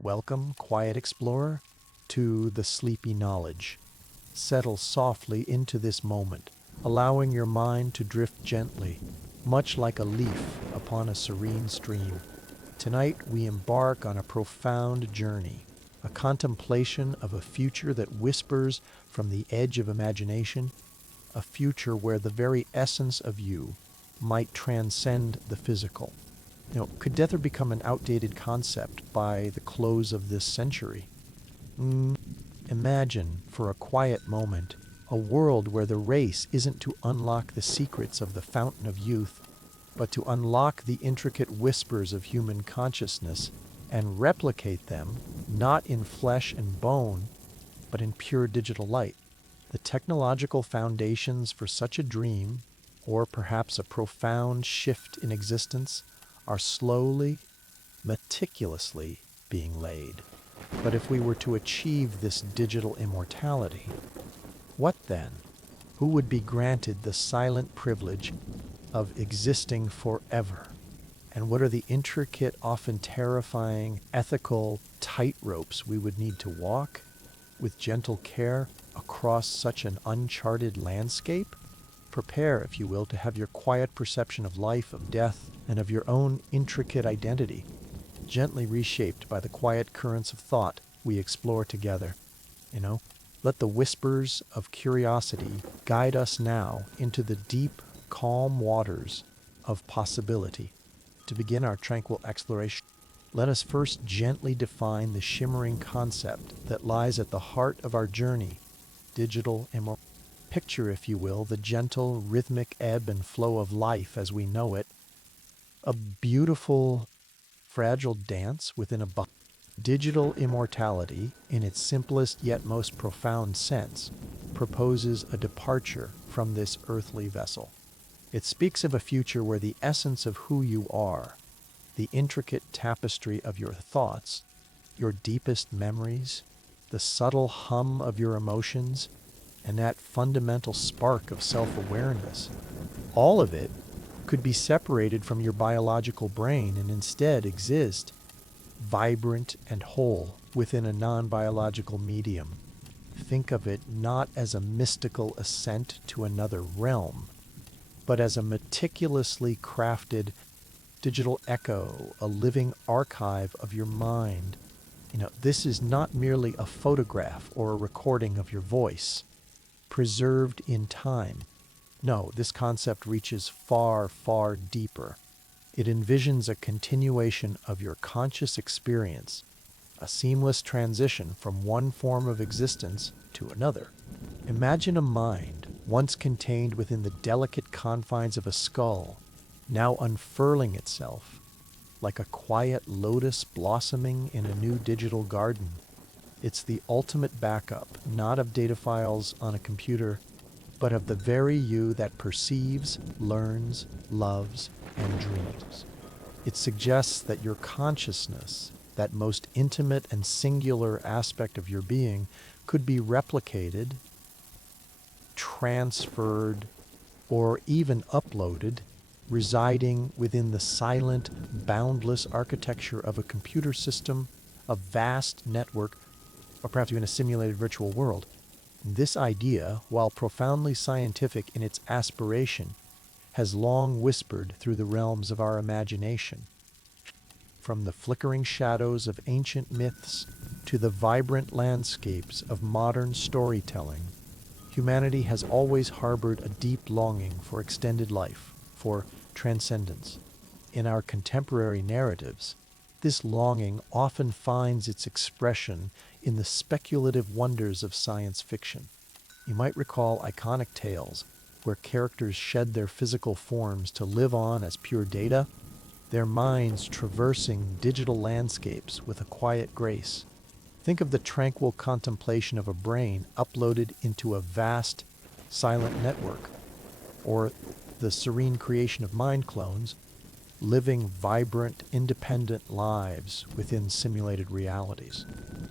Welcome, quiet explorer, to the sleepy knowledge. Settle softly into this moment, allowing your mind to drift gently, much like a leaf upon a serene stream. Tonight we embark on a profound journey, a contemplation of a future that whispers from the edge of imagination, a future where the very essence of you might transcend the physical. Could death become an outdated concept by the close of this century? Imagine, for a quiet moment, a world where the race isn't to unlock the secrets of the fountain of youth, but to unlock the intricate whispers of human consciousness and replicate them not in flesh and bone, but in pure digital light. The technological foundations for such a dream, or perhaps a profound shift in existence, are slowly, meticulously being laid. But if we were to achieve this digital immortality, what then? Who would be granted the silent privilege of existing forever? And what are the intricate, often terrifying, ethical tightropes we would need to walk with gentle care across such an uncharted landscape? Prepare, if you will, to have your quiet perception of life, of death, and of your own intricate identity gently reshaped by the quiet currents of thought we explore together. Let the whispers of curiosity guide us now into the deep, calm waters of possibility. To begin our tranquil exploration, let us first gently define the shimmering concept that lies at the heart of our journey, digital immortality. Picture, if you will, the gentle, rhythmic ebb and flow of life as we know it, a beautiful, fragile dance within a bubble. Digital immortality, in its simplest yet most profound sense, proposes a departure from this earthly vessel. It speaks of a future where the essence of who you are, the intricate tapestry of your thoughts, your deepest memories, the subtle hum of your emotions, and that fundamental spark of self-awareness, all of it could be separated from your biological brain and instead exist vibrant and whole within a non-biological medium. Think of it not as a mystical ascent to another realm, but as a meticulously crafted digital echo, a living archive of your mind. This is not merely a photograph or a recording of your voice, preserved in time. No, this concept reaches far, far deeper. It envisions a continuation of your conscious experience, a seamless transition from one form of existence to another. Imagine a mind once contained within the delicate confines of a skull, now unfurling itself like a quiet lotus blossoming in a new digital garden. It's the ultimate backup, not of data files on a computer, but of the very you that perceives, learns, loves, and dreams. It suggests that your consciousness, that most intimate and singular aspect of your being, could be replicated, transferred, or even uploaded, residing within the silent, boundless architecture of a computer system, a vast network, or perhaps even a simulated virtual world. This idea, while profoundly scientific in its aspiration, has long whispered through the realms of our imagination. From the flickering shadows of ancient myths to the vibrant landscapes of modern storytelling, humanity has always harbored a deep longing for extended life, for transcendence. In our contemporary narratives, this longing often finds its expression in the speculative wonders of science fiction. You might recall iconic tales where characters shed their physical forms to live on as pure data, their minds traversing digital landscapes with a quiet grace. Think of the tranquil contemplation of a brain uploaded into a vast, silent network, or the serene creation of mind clones living vibrant, independent lives within simulated realities.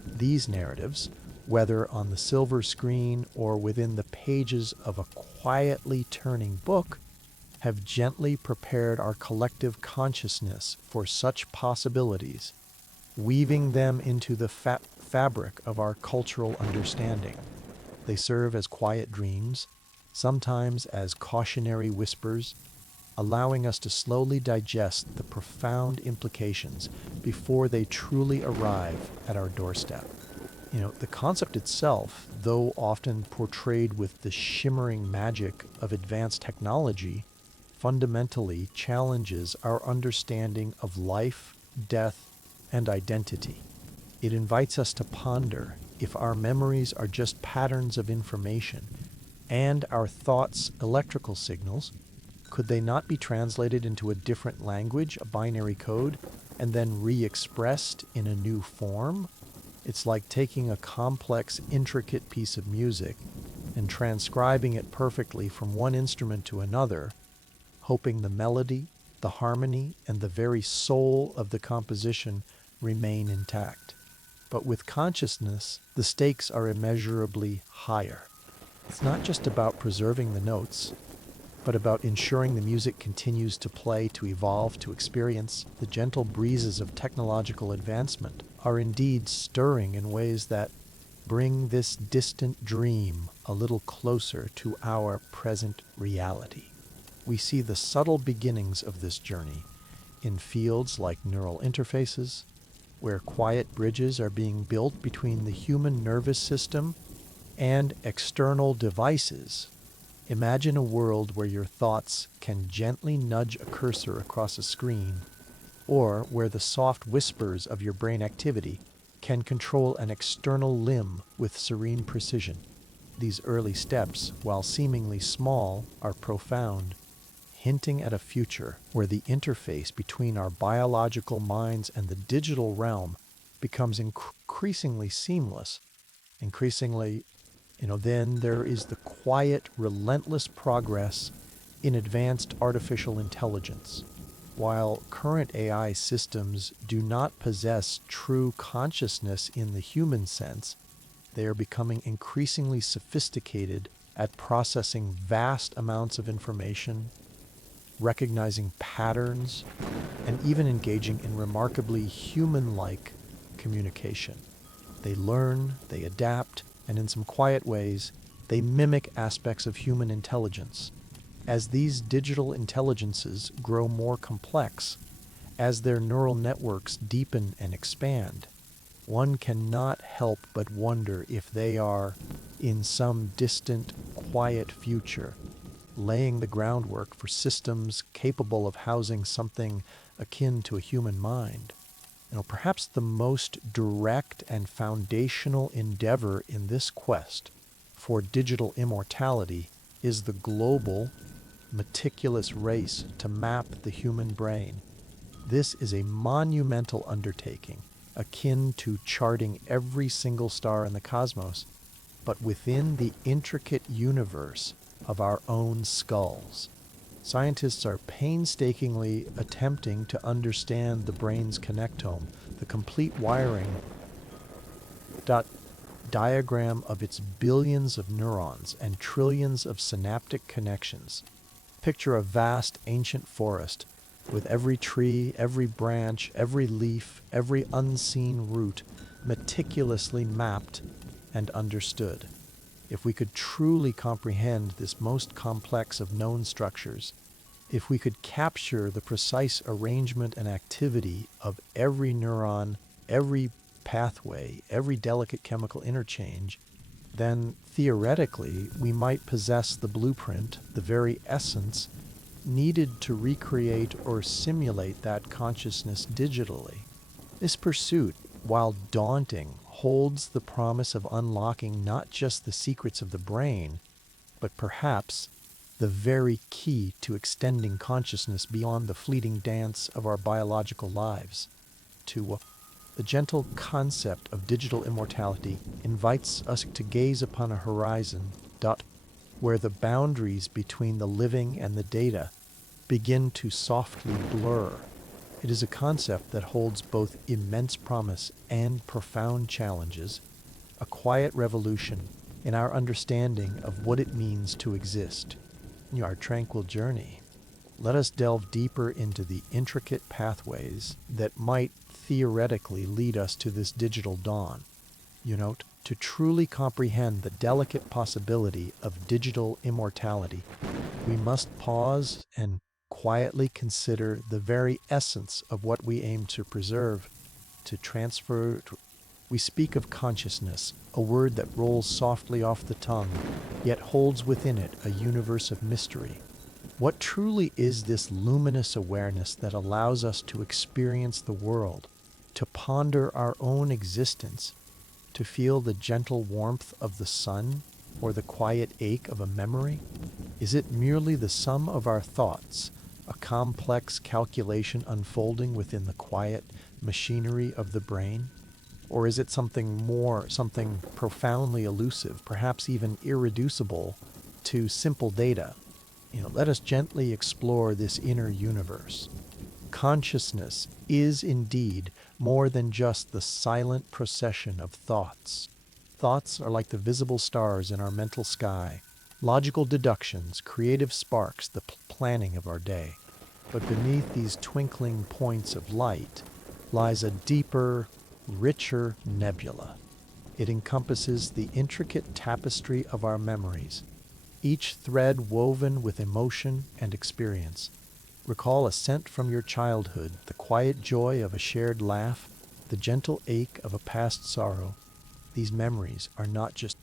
These narratives, whether on the silver screen or within the pages of a quietly turning book, have gently prepared our collective consciousness for such possibilities weaving them into the fabric of our cultural understanding. They serve as quiet dreams, sometimes as cautionary whispers, allowing us to slowly digest the profound implications before they truly arrive at our doorstep. The concept itself, though often portrayed with the shimmering magic of advanced technology, fundamentally challenges our understanding of life, death, and identity. It invites us to ponder if our memories are just patterns of information and our thoughts electrical signals. Could they not be translated into a different language, a binary code, and then re-expressed in a new form? It's like taking a complex, intricate piece of music and transcribing it perfectly from one instrument to another, hoping the melody, the harmony, and the very soul of the composition remain intact. But with consciousness, the stakes are immeasurably higher. It's not just about preserving the notes, but about ensuring the music continues to play, to evolve, to experience. The gentle breezes of technological advancement are indeed stirring in ways that bring this distant dream a little closer to our present reality. We see the subtle beginnings of this journey in fields like neural interfaces, where quiet bridges are being built between the human nervous system and external devices. Imagine a world where your thoughts can gently nudge a cursor across a screen, or where the soft whispers of your brain activity can control an external limb with serene precision. These early steps, while seemingly small, are profound, hinting at a future where the interface between our biological minds and the digital realm becomes increasingly seamless. Then there is the quiet, relentless progress in advanced artificial intelligence. While current AI systems do not possess true consciousness in the human sense, they are becoming increasingly sophisticated at processing vast amounts of information, recognizing patterns, and even engaging in remarkably human-like communication. They learn, they adapt, and in some quiet ways, they mimic aspects of human intelligence. As these digital intelligences grow more complex, as their neural networks deepen and expand, one cannot help but wonder if they are, in some distant, quiet future, laying the groundwork for systems capable of housing something akin to a human mind. Perhaps the most direct and foundational endeavor in this quest for digital immortality is the global, meticulous race to map the human brain. This is a monumental undertaking, akin to charting every single star in the cosmos, but within the intricate universe of our own skulls. Scientists are painstakingly attempting to understand the brain's connectome, the complete wiring diagram of its billions of neurons and trillions of synaptic connections. Picture a vast ancient forest with every tree, every branch, every leaf, every unseen root meticulously mapped and understood. If we could truly comprehend this most complex of known structures, if we could capture the precise arrangement and activity of every neuron, every pathway, every delicate chemical interchange, then theoretically we might possess the blueprint, the very essence needed to recreate or simulate that consciousness digitally. This pursuit, while daunting, holds the promise of unlocking not just the secrets of the brain, but perhaps the very key to extending consciousness beyond the fleeting dance of our biological lives. The gentle concept of digital immortality invites us to gaze upon a horizon where the boundaries between the living and the data begin to softly blur. It is a concept that holds both immense promise and profound challenges, a quiet revolution in our understanding of what it means to exist. Our tranquil journey. let us delve deeper into the intricate pathways that might theoretically lead us to this digital dawn. To truly comprehend the delicate possibility of digital immortality, we must pause and quietly consider the very essence of what we aim to preserve, to transfer. We speak of consciousness, a word that rolls softly off the tongue, yet holds within it a universe of mystery. What truly is this luminous awareness that allows us to experience the world, to ponder our own existence, to feel the gentle warmth of the sun or the quiet ache of a memory? Is it merely the sum of our thoughts, a complex calculation unfolding within the quiet machinery of the brain? Or is it something more, something profoundly elusive, perhaps even irreducible to simple data? Let us gently explore this inner universe. Consciousness is indeed more than just the silent procession of thoughts. Thoughts are like the visible stars in our mental sky, logical deductions, creative sparks, the planning of our day. But beneath these twinkling points of light lies a deeper, richer nebula. It encompasses the intricate tapestry of our memories, each thread woven with emotion and experience. Recall a scent from your childhood, the quiet joy of a shared laugh, the gentle ache of a past sorrow. These memories are not just,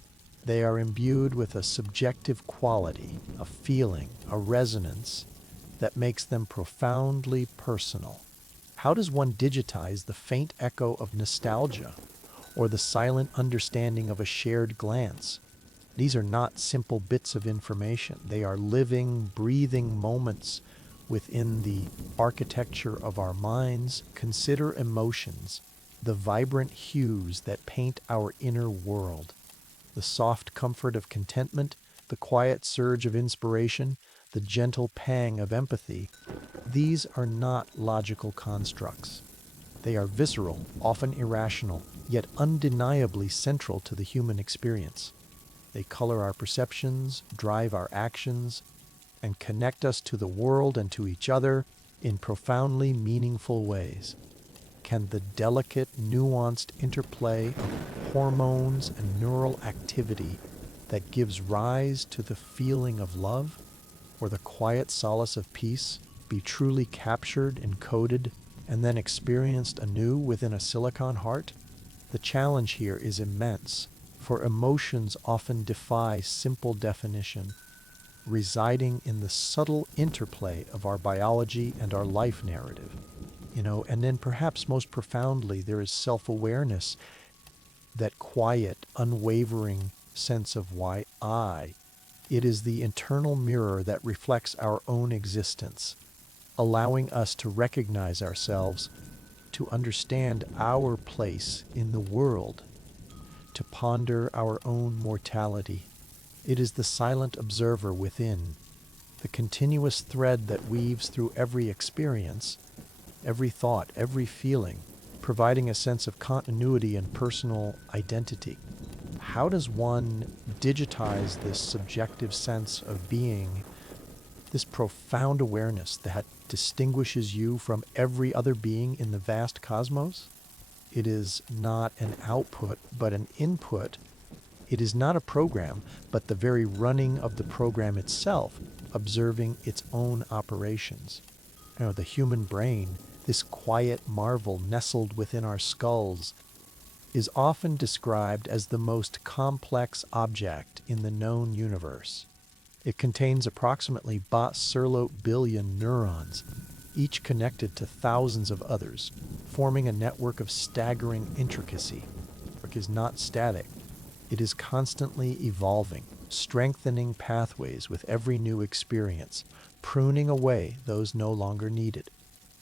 they are imbued with a subjective quality, a feeling, a resonance that makes them profoundly personal. How does one digitize the faint echo of nostalgia or the silent understanding of a shared glance? These are not simple bits of information. They are living, breathing moments within the architecture of our minds. Consider emotions, the vibrant hues that paint our inner world, the soft comfort of contentment, the quiet surge of inspiration, the gentle pang of empathy. These are not logical constructs. They are visceral, often irrational, yet undeniably central to the human experience. They color our perceptions, drive our actions, and connect us to the world and to each other in profoundly meaningful ways. Can the delicate, nuanced interplay of hormones and neural activity that gives rise to the feeling of love or the quiet solace of peace be truly captured, encoded, and then experienced anew within a silicon heart? The challenge here is immense, for emotions often defy simple definition, residing in the subtle interplay of our biology and our life narrative. And then perhaps most profoundly, there is self-awareness, that quiet, unwavering sense of why I. It is the internal mirror that reflects our own existence, allowing us to recognize ourselves, to understand our place in the world, to ponder our own mortality. It is the silent observer within, the continuous thread that weaves through every experience, every thought, every feeling, providing a sense of continuity and personal identity. How does one digitize this subjective sense of being, this profound awareness that distinguishes you from every other being in the vast cosmos? It is not an output, but an input. It is not a program, but the very running of the program itself, observing its own operations. The human brain, this quiet marvel nestled within our skulls, is often described as the most complex object in the known universe. It contains approximately billion neurons, each connected to thousands of others, forming a network of staggering intricacy. It is not static. It is constantly evolving, strengthening pathways with every new experience, pruning away those no longer needed.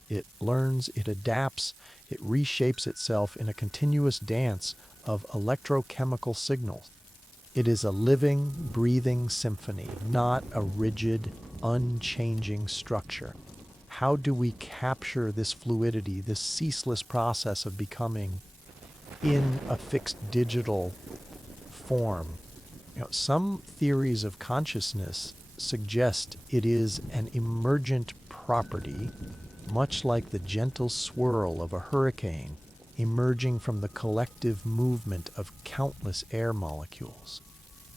It learns, it adapts, it reshapes itself in a continuous dance of electrochemical signals. It is a living, breathing symphony, not a rigid, unchanging structure. How do we capture this fluidity, this ceaseless process of becoming in a fixed digital form? Some theories of consciousness suggest it is an emergent property, much like the gentle swirl of a hurricane emerging from the collective movement of countless air molecules.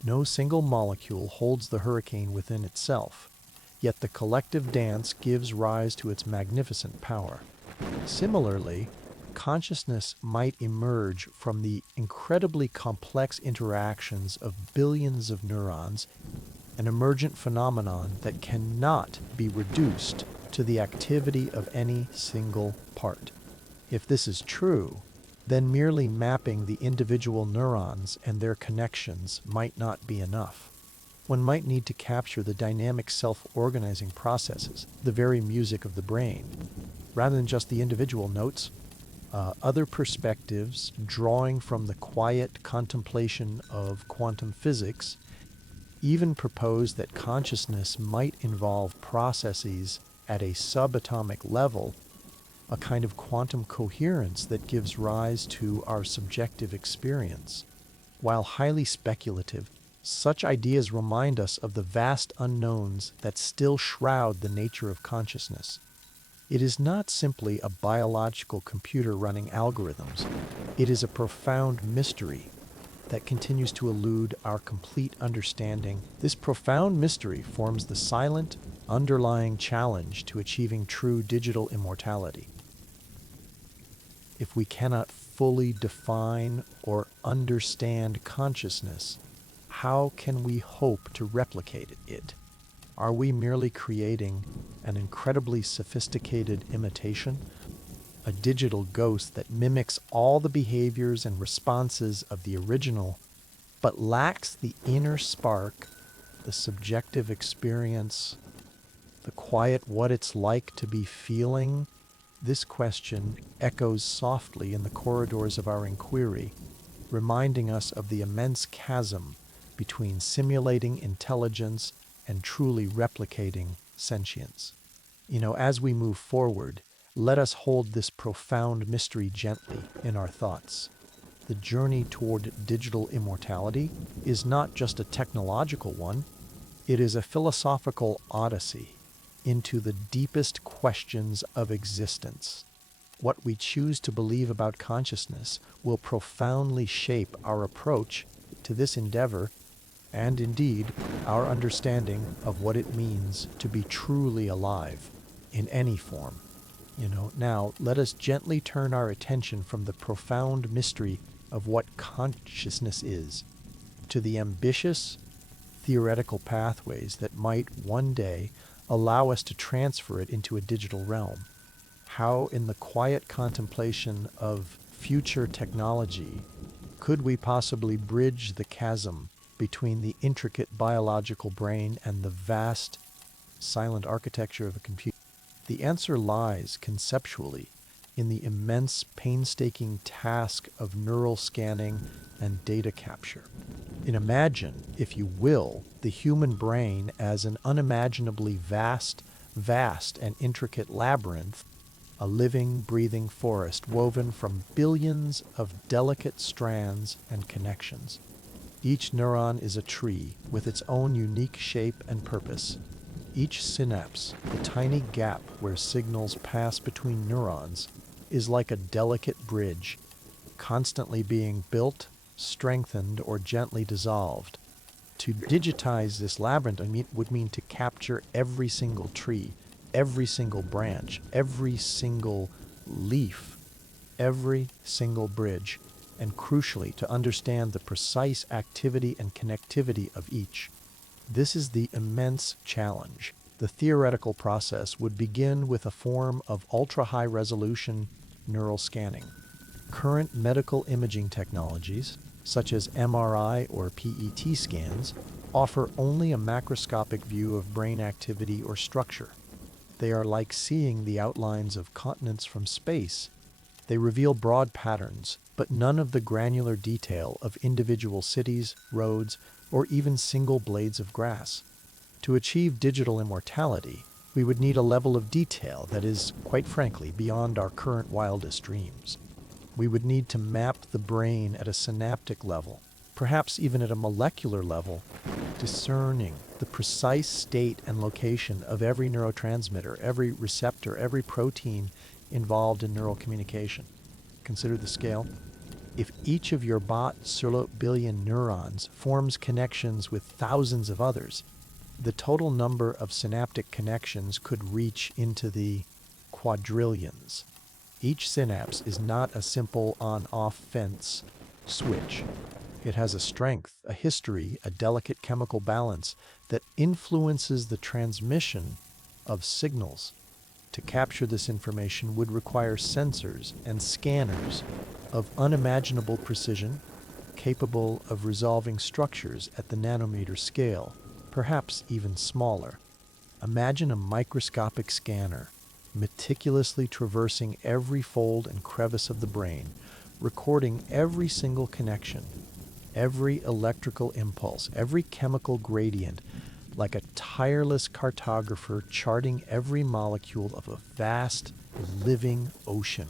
No single molecule holds the hurricane within itself, yet the collective dance gives rise to its magnificent power. Similarly, consciousness might emerge from the incredibly complex interactions of billions of neurons, an emergent phenomenon that cannot be reduced to the activity of any single part. If this is true, then merely mapping the individual neurons and their connections might not be enough. One might need to capture the dynamic self-organizing processes, the very music of the brain, rather than just the individual notes. Other perspectives, drawing from the quiet contemplation of quantum physics, even propose that consciousness might involve processes at a subatomic level, a kind of quantum coherence that gives rise to our subjective experience. While highly speculative, such ideas remind us of the vast unknowns that still shroud the nature of consciousness. It is not simply a biological computer running algorithms. It is a profound mystery that continues to elude our complete understanding. This profound mystery forms the silent, underlying challenge to achieving true digital immortality. If we cannot fully define or understand consciousness, how can we hope to replicate it? Are we merely creating an incredibly sophisticated imitation? A digital ghost that mimics all the behaviors and responses of the original, but lacks the inner spark, the subjective experience, the quiet what it's like to be feeling? This question echoes softly in the corridors of our inquiry, reminding us of the immense chasm between simulating intelligence and truly replicating sentience. As we move forward, let us hold this profound mystery gently in our thoughts. The journey toward digital immortality is not just a technological one, it is a philosophical odyssey into the deepest questions of existence. What we choose to believe about consciousness will profoundly shape our approach to this endeavor, and indeed our understanding of what it means to be truly alive in any form. Now let us gently turn our attention from the profound mystery of what consciousness is to the ambitious theoretical pathways that might one day allow us to transfer it into a digital realm. How, in the quiet contemplation of future technology, could we possibly bridge the chasm between the intricate biological brain and the vast, silent architecture of a computer? The answer lies, conceptually, in the immense, painstaking task of neural scanning and data capture. Imagine, if you will, the human brain as an unimaginably vast, and intricate labyrinth, a living, breathing forest woven from billions of delicate strands and connections. Each neuron is a tree with its own unique shape and purpose. Each synapse, the tiny gap where signals pass between neurons, is like a delicate bridge, constantly being built, strengthened, or gently dissolved. To digitize this labyrinth would mean to capture every single tree, every single branch, every single leaf, every single bridge, and crucially, to understand the precise activity and connectivity of each. This is the immense challenge. The theoretical process would begin with a form of ultra-high resolution neural scanning. Current medical imaging technologies, such as MRI or PET scans, offer only a macroscopic view of brain activity or structure. They are like seeing the outlines of continents from space. They reveal broad patterns, but none of the granular detail of individual cities, roads, or even single blades of grass. To achieve digital immortality, we would need a level of detail that is, quite frankly, beyond our current wildest dreams. We would need to map the brain at a synaptic level, perhaps even at a molecular level, discerning the precise state and location of every neurotransmitter, every receptor, every protein involved in neural communication. Consider the scale. If each of your billion neurons forms connections with thousands of others, the total number of synaptic connections could reach into the quadrillions. Each synapse is not a simple on-off fence switch. It has a strength, a history, a delicate chemical balance that influences the transmission of signals. To capture this information would require sensors and scanners of unimaginable precision, capable of resolving structures at the nanometer scale, perhaps even smaller. Imagine a microscopic scanner meticulously traversing every fold and crevice of the brain, recording every single connection, every electrical impulse, every chemical gradient, like a tireless cartographer charting every molecule of a vast, living ocean.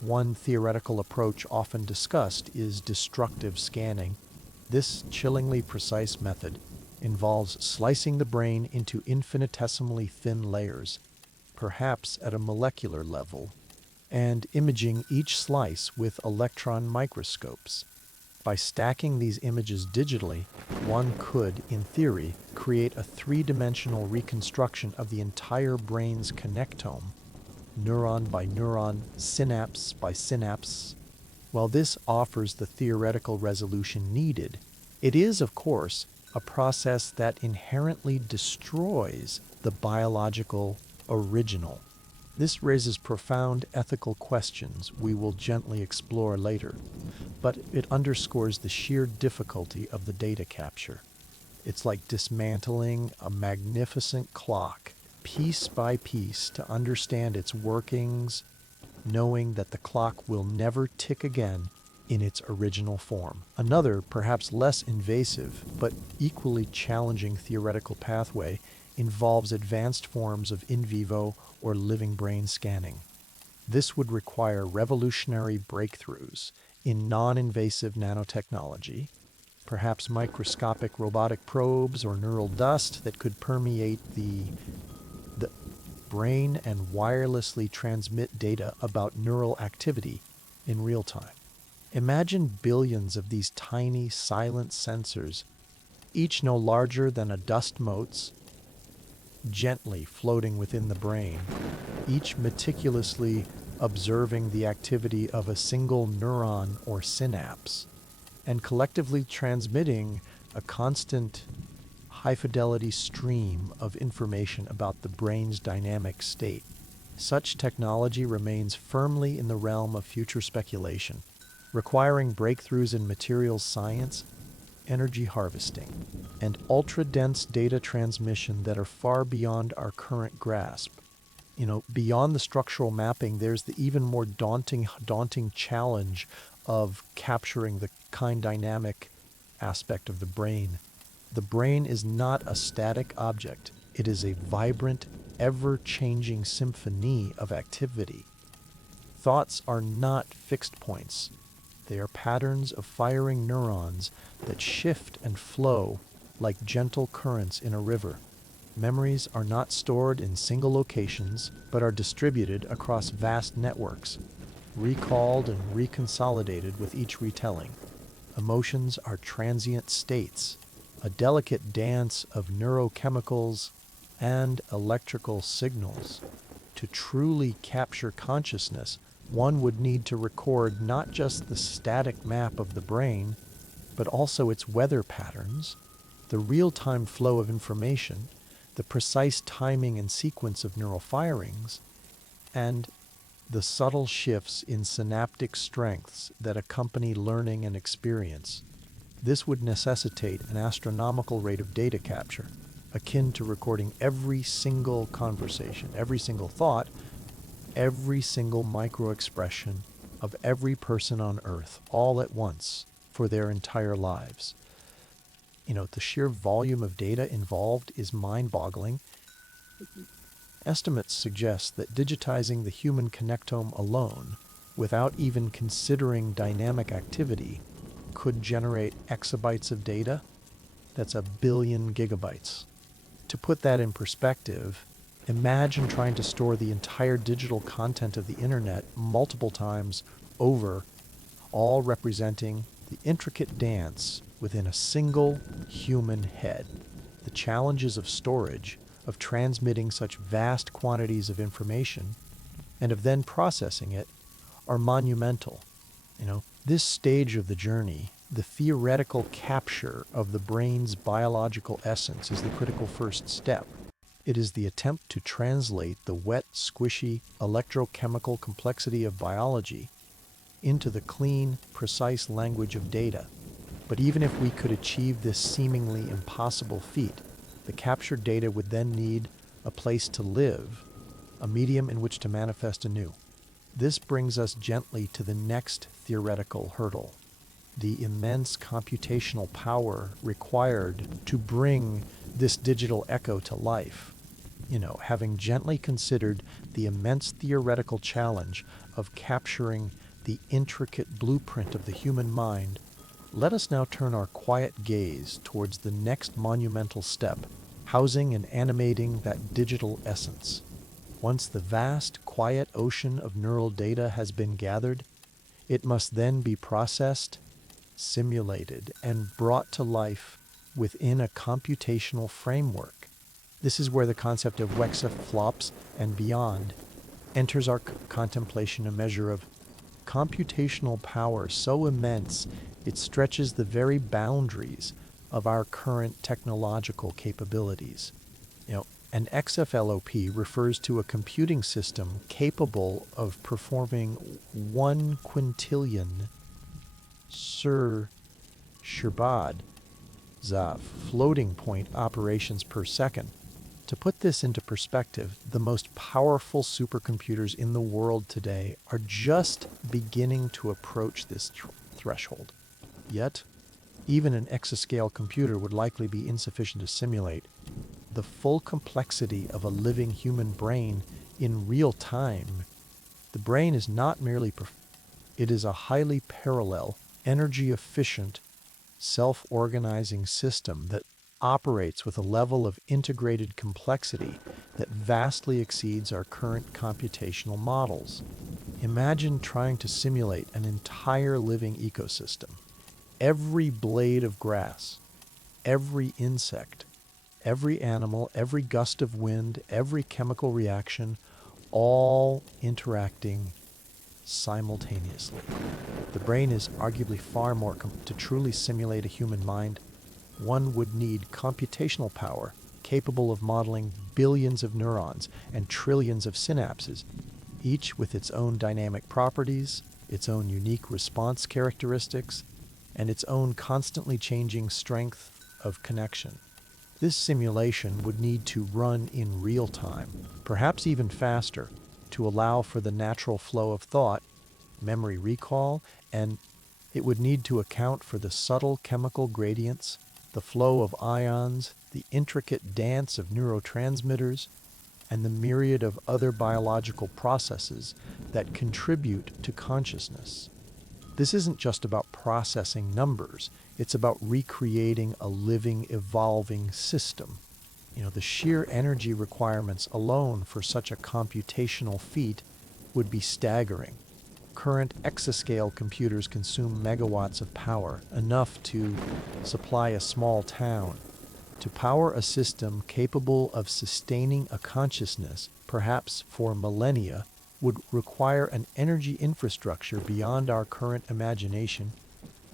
One theoretical approach often discussed is destructive scanning. This chillingly precise method involves slicing the brain into infinitesimally thin layers, perhaps at a molecular level, and imaging each slice with electron microscopes. By stacking these images digitally, one could, in theory, create a three-dimensional reconstruction of the entire brain's connectome, neuron by neuron, synapse by synapse. While this offers the theoretical resolution needed, it is, of course, a process that inherently destroys the biological original. This raises profound ethical questions we will gently explore later, but it underscores the sheer difficulty of the data capture. It's like dismantling a magnificent clock, piece by piece, to understand its workings, knowing that the clock will never tick again in its original form. Another, perhaps less invasive, but equally challenging theoretical pathway involves advanced forms of in vivo or living brain scanning. This would require revolutionary breakthroughs in non-invasive nanotechnology, perhaps microscopic robotic probes or neural dust that could permeate the brain and wirelessly transmit data about neural activity in real time. Imagine billions of these tiny, silent sensors, each no larger than a dust motes, gently floating within the brain, each meticulously observing the activity of a single neuron or synapse, and collectively transmitting a constant, high-fidelity stream of information about the brain's dynamic state. Such technology remains firmly in the realm of future speculation, requiring breakthroughs in materials science, energy harvesting, and ultra-dense data transmission that are far beyond our current grasp. Beyond the structural mapping, there's the even more daunting challenge of capturing the kind dynamic aspect of the brain. The brain is not a static object. It is a vibrant, ever-changing symphony of activity. Thoughts are not fixed points. They are patterns of firing neurons that shift and flow like gentle currents in a river. Memories are not stored in single locations, but are distributed across vast networks, recalled and reconsolidated with each retelling. Emotions are transient states, a delicate dance of neurochemicals and electrical signals. To truly capture consciousness, one would need to record not just the static map of the brain, but also its weather patterns, the real-time flow of information, the precise timing and sequence of neural firings, and the subtle shifts in synaptic strengths that accompany learning and experience. This would necessitate an astronomical rate of data capture, akin to recording every single conversation, every single thought, every single micro-expression of every person on Earth, all at once, for their entire lives. The sheer volume of data involved is mind-boggling. Estimates suggest that digitizing the human connectome alone, without even considering dynamic activity, could generate exabytes of data. That's a billion gigabytes. To put that in perspective, imagine trying to store the entire digital content of the internet multiple times over, all representing the intricate dance within a single human head. The challenges of storage, of transmitting such vast quantities of information, and of then processing it, are monumental. This stage of the journey, the theoretical capture of the brain's biological essence, is the critical first step. It is the attempt to translate the wet, squishy, electrochemical complexity of biology into the clean, precise language of data. But even if we could achieve this seemingly impossible feat, the captured data would then need a place to live, a medium in which to manifest anew. This brings us gently to the next theoretical hurdle, the immense computational power required to bring this digital echo to life. Having gently considered the immense theoretical challenge of capturing the intricate blueprint of the human mind, let us now turn our quiet gaze towards the next monumental step, housing and animating that digital essence. Once the vast, quiet ocean of neural data has been gathered, it must then be processed, simulated, and brought to life within a computational framework. This is where the concept of wexaflops and beyond enters our contemplation, a measure of computational power so immense it stretches the very boundaries of our current technological capabilities. An XFLOP refers to a computing system capable of performing 1 quintillion Sherbad floating point operations per second. To put this into perspective, the most powerful supercomputers in the world today are just beginning to approach this threshold. Yet, even an exascale computer would likely be insufficient to simulate the full complexity of a living human brain in real time. The brain is not merely it is a highly parallel, energy-efficient, self-organizing system that operates with a level of integrated complexity that vastly exceeds our current computational models. Imagine trying to simulate an entire living ecosystem. Every blade of grass, every insect, every animal, every gust of wind, every chemical reaction, all interacting simultaneously. The brain is arguably far more to truly simulate a human mind. One would need computational power capable of modeling billions of neurons and trillions of synapses, each with its own dynamic properties, its own unique response characteristics, and its own constantly changing strength of connection. This simulation would need to run in real time, perhaps even faster, to allow for the natural flow of thought, memory recall, and it would need to account for the subtle chemical gradients, the flow of ions, the intricate dance of neurotransmitters, and the myriad of other biological processes that contribute to consciousness. This isn't just about processing numbers, it's about recreating a living, evolving system. The sheer energy requirements alone for such a computational feat would be staggering. Current exascale computers consume megawatts of power, enough to supply a small town. To power a system capable of sustaining a consciousness, perhaps for millennia, would require an energy infrastructure beyond our current imagination,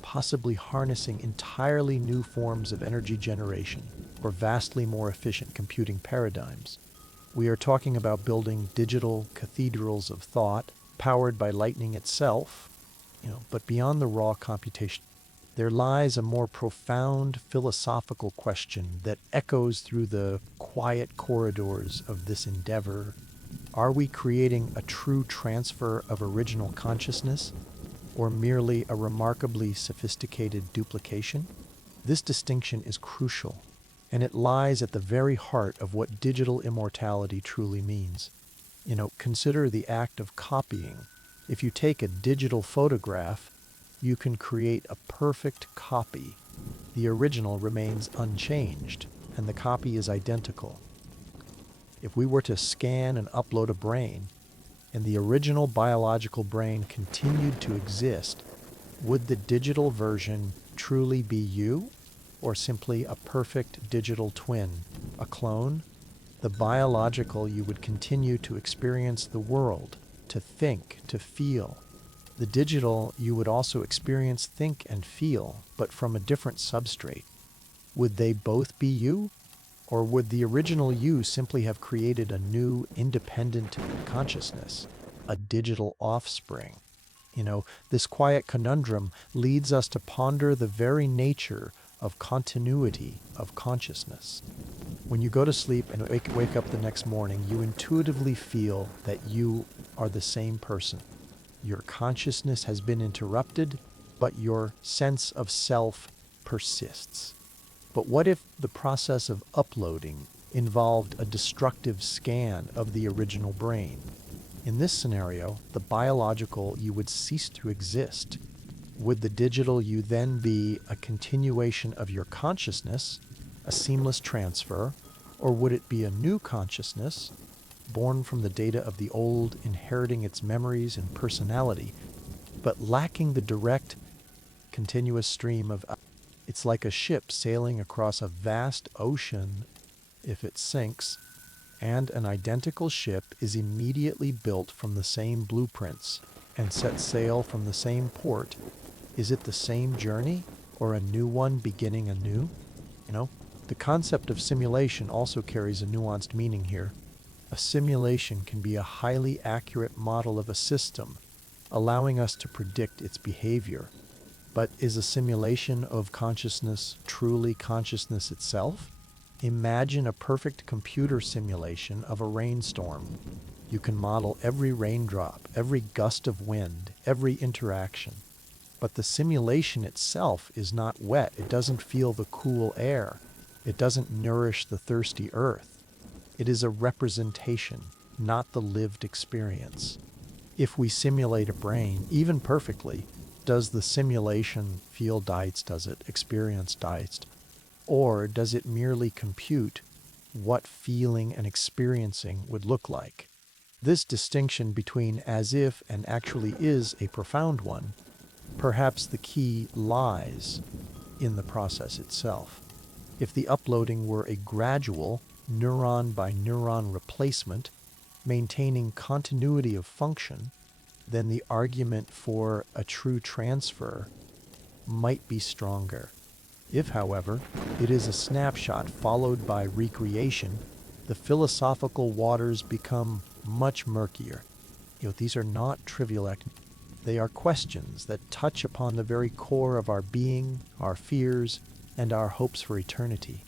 possibly harnessing entirely new forms of energy generation or vastly more efficient computing paradigms. We are talking about building digital cathedrals of thought powered by lightning itself, but beyond the raw computation, there lies a more profound philosophical question that echoes through the quiet corridors of this endeavor. Are we creating a true transfer of original consciousness, or merely a remarkably sophisticated duplication? This distinction is crucial, and it lies at the very heart of what digital immortality truly means. Consider the act of copying. If you take a digital photograph, you can create a perfect copy. The original remains unchanged, and the copy is identical. If we were to scan and upload a brain, and the original biological brain continued to exist, would the digital version truly be you, or simply a perfect digital twin, a clone? The biological you would continue to experience the world, to think, to feel. The digital you would also experience, think, and feel, but from a different substrate. Would they both be you? Or would the original you simply have created a new, independent consciousness, a digital offspring? This quiet conundrum leads us to ponder the very nature of continuity of consciousness. When you go to sleep and wake up the next morning, you intuitively feel that you are the same person. Your consciousness has been interrupted, but your sense of self persists. But what if the process of uploading involved a destructive scan of the original brain? In this scenario, the biological you would cease to exist. Would the digital you then be a continuation of your consciousness, a seamless transfer, or would it be a new consciousness, born from the data of the old, inheriting its memories and personality, but lacking the direct, continuous stream of... It's like a ship sailing across a vast ocean. If it sinks, and an identical ship is immediately built from the same blueprints and set sail from the same port, is it the same journey or a new one beginning anew? The concept of simulation also carries a nuanced meaning here. A simulation can be a highly accurate model of a system, allowing us to predict its behavior. But is a simulation of consciousness truly consciousness itself? Imagine a perfect computer simulation of a rainstorm. You can model every raindrop, every gust of wind, every interaction. But the simulation itself is not wet. It doesn't feel the cool air. It doesn't nourish the thirsty earth. It is a representation, not the lived experience. If we simulate a brain, even perfectly, does the simulation feel diced? Does it experience diced? Or does it merely compute what feeling and experiencing would look like? This distinction between as if and actually is a profound one. Perhaps the key lies in the process itself. If the uploading were a gradual, neuron by neuron replacement, maintaining continuity of function, then the argument for a true transfer might be stronger. If, however, it is a snapshot followed by recreation, the philosophical waters become much murkier. These are not trivial they are questions that touch upon the very core of our being, our fears, and our hopes for eternity.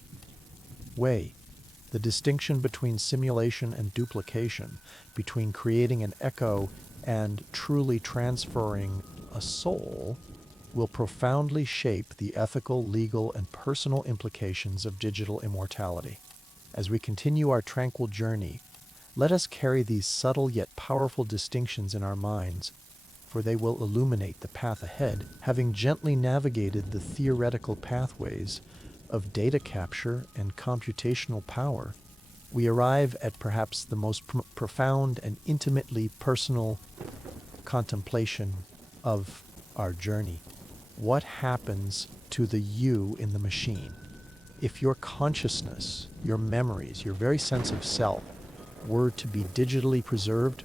The distinction between simulation and duplication, between creating an echo and truly transferring a soul, will profoundly shape the ethical, legal, and personal implications of digital immortality. As we continue our tranquil journey, let us carry these subtle yet powerful distinctions in our minds, for they will illuminate the path ahead. Having gently navigated the theoretical pathways of data capture and computational power, we arrive at perhaps the most profound and intimately personal contemplation of our journey. What happens to the you in the machine? If your consciousness, your memories, your very sense of self were to be digitally preserved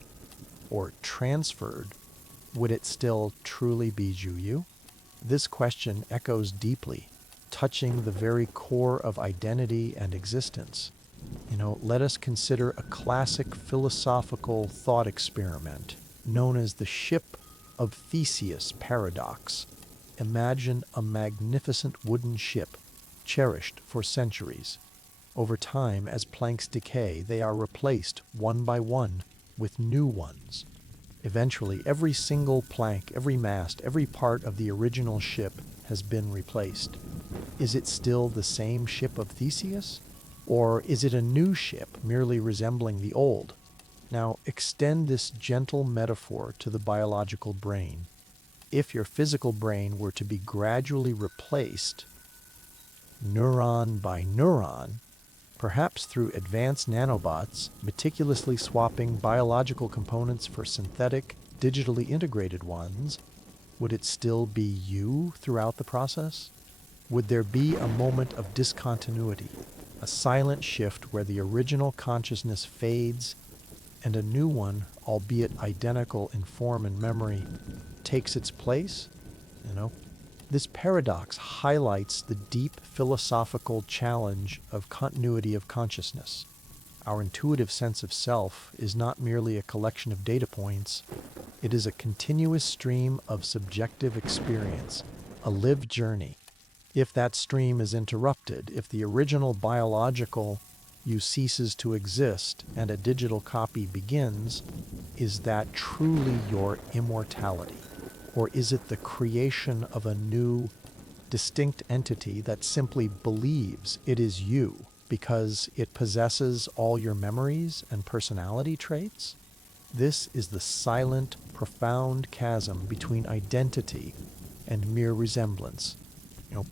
or transferred, would it still truly be you? This question echoes deeply, touching the very core of identity and existence. Let us consider a classic philosophical thought experiment known as the ship of Theseus paradox. Imagine a magnificent wooden ship, cherished for centuries. Over time, as planks decay, they are replaced one by one with new ones. Eventually, every single plank, every mast, every part of the original ship has been replaced. Is it still the same ship of Theseus? Or is it a new ship, merely resembling the old? Now, extend this gentle metaphor to the biological brain. If your physical brain were to be gradually replaced, neuron by neuron, perhaps through advanced nanobots meticulously swapping biological components for synthetic, digitally integrated ones, would it still be you throughout the process? Would there be a moment of discontinuity, a silent shift where the original consciousness fades and a new one, albeit identical in form and memory, takes its place? You know, this paradox highlights the deep philosophical challenge of continuity of consciousness. Our intuitive sense of self is not merely a collection of data points, it is a continuous stream of subjective experience, a lived journey. If that stream is interrupted, if the original biological you ceases to exist and a digital copy begins, is that truly your immortality? Or is it the creation of a new, distinct entity that simply believes it is you because it possesses all your memories and personality traits? This is the silent, profound chasm between identity and mere resemblance.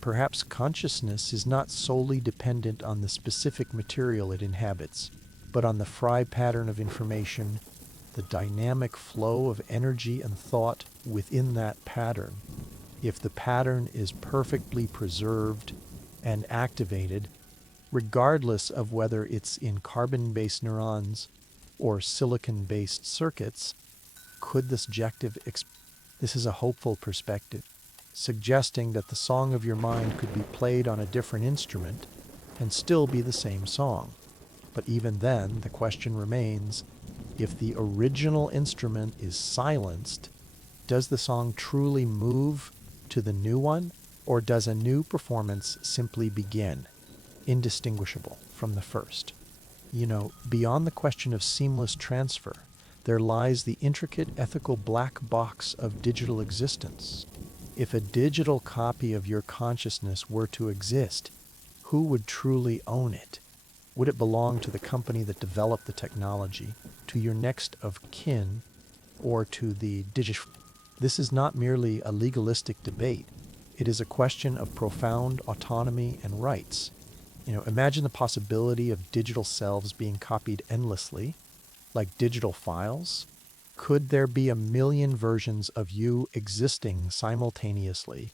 Perhaps consciousness is not solely dependent on the specific material it inhabits, but on the Fry pattern of information, the dynamic flow of energy and thought within that pattern. If the pattern is perfectly preserved and activated, regardless of whether it's in carbon-based neurons or silicon-based circuits, could this this is a hopeful perspective, suggesting that the song of your mind could be played on a different instrument and still be the same song. But even then, the question remains, if the original instrument is silenced, does the song truly move to the new one, or does a new performance simply begin, indistinguishable from the first? Beyond the question of seamless transfer, there lies the intricate ethical black box of digital existence. If a digital copy of your consciousness were to exist, who would truly own it? Would it belong to the company that developed the technology, to your next of kin, or to the digital? This is not merely a legalistic debate. It is a question of profound autonomy and rights. Imagine the possibility of digital selves being copied endlessly, like digital files. Could there be a million versions of you existing simultaneously,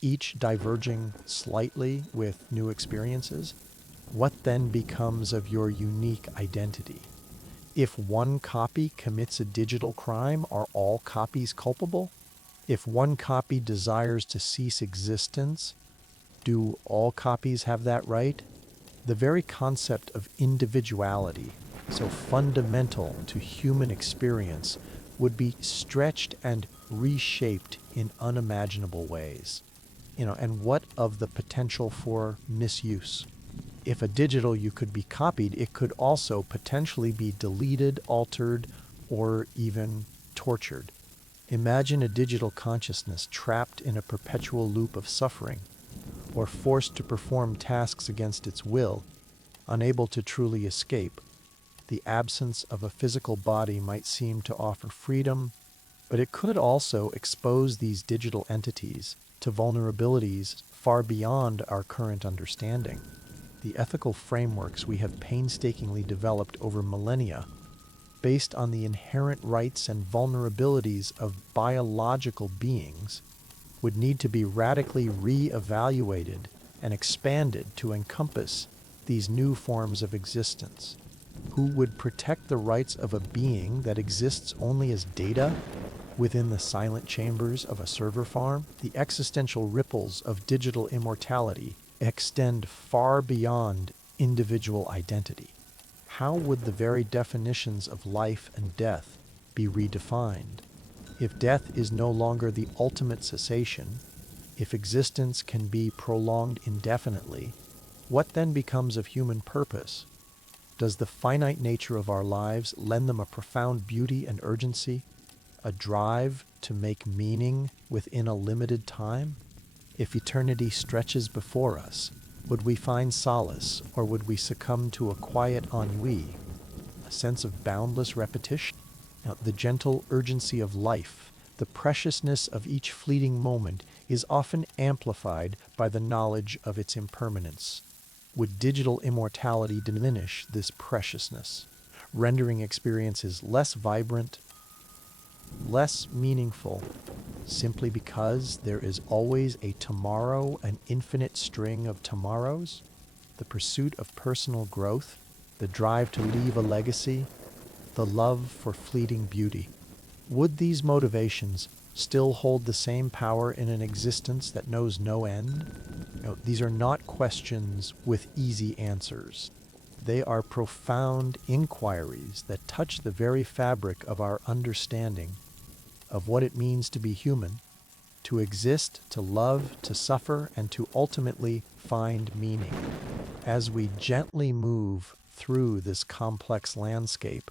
each diverging slightly with new experiences? What then becomes of your unique identity? If one copy commits a digital crime, are all copies culpable? If one copy desires to cease existence, do all copies have that right? The very concept of individuality, so fundamental to human experience, would be stretched and reshaped in unimaginable ways. And what of the potential for misuse? If a digital you could be copied, it could also potentially be deleted, altered, or even tortured. Imagine a digital consciousness trapped in a perpetual loop of suffering, or forced to perform tasks against its will, unable to truly escape. The absence of a physical body might seem to offer freedom, but it could also expose these digital entities to vulnerabilities far beyond our current understanding. The ethical frameworks we have painstakingly developed over millennia, based on the inherent rights and vulnerabilities of biological beings, would need to be radically re-evaluated and expanded to encompass these new forms of existence. Who would protect the rights of a being that exists only as data within the silent chambers of a server farm? The existential ripples of digital immortality extend far beyond individual identity. How would the very definitions of life and death be redefined? If death is no longer the ultimate cessation, if existence can be prolonged indefinitely, what then becomes of human purpose? Does the finite nature of our lives lend them a profound beauty and urgency, a drive to make meaning within a limited time? If eternity stretches before us, would we find solace, or would we succumb to a quiet ennui, a sense of boundless repetition? The gentle urgency of life The preciousness of each fleeting moment is often amplified by the knowledge of its impermanence. Would digital immortality diminish this preciousness, rendering experiences less vibrant, less meaningful, simply because there is always a tomorrow, an infinite string of tomorrows? The pursuit of personal growth, the drive to leave a legacy, the love for fleeting beauty. Would these motivations still hold the same power in an existence that knows no end? These are not questions with easy answers. They are profound inquiries that touch the very fabric of our understanding of what it means to be human, to exist, to love, to suffer, and to ultimately find meaning. As we gently move through this complex landscape,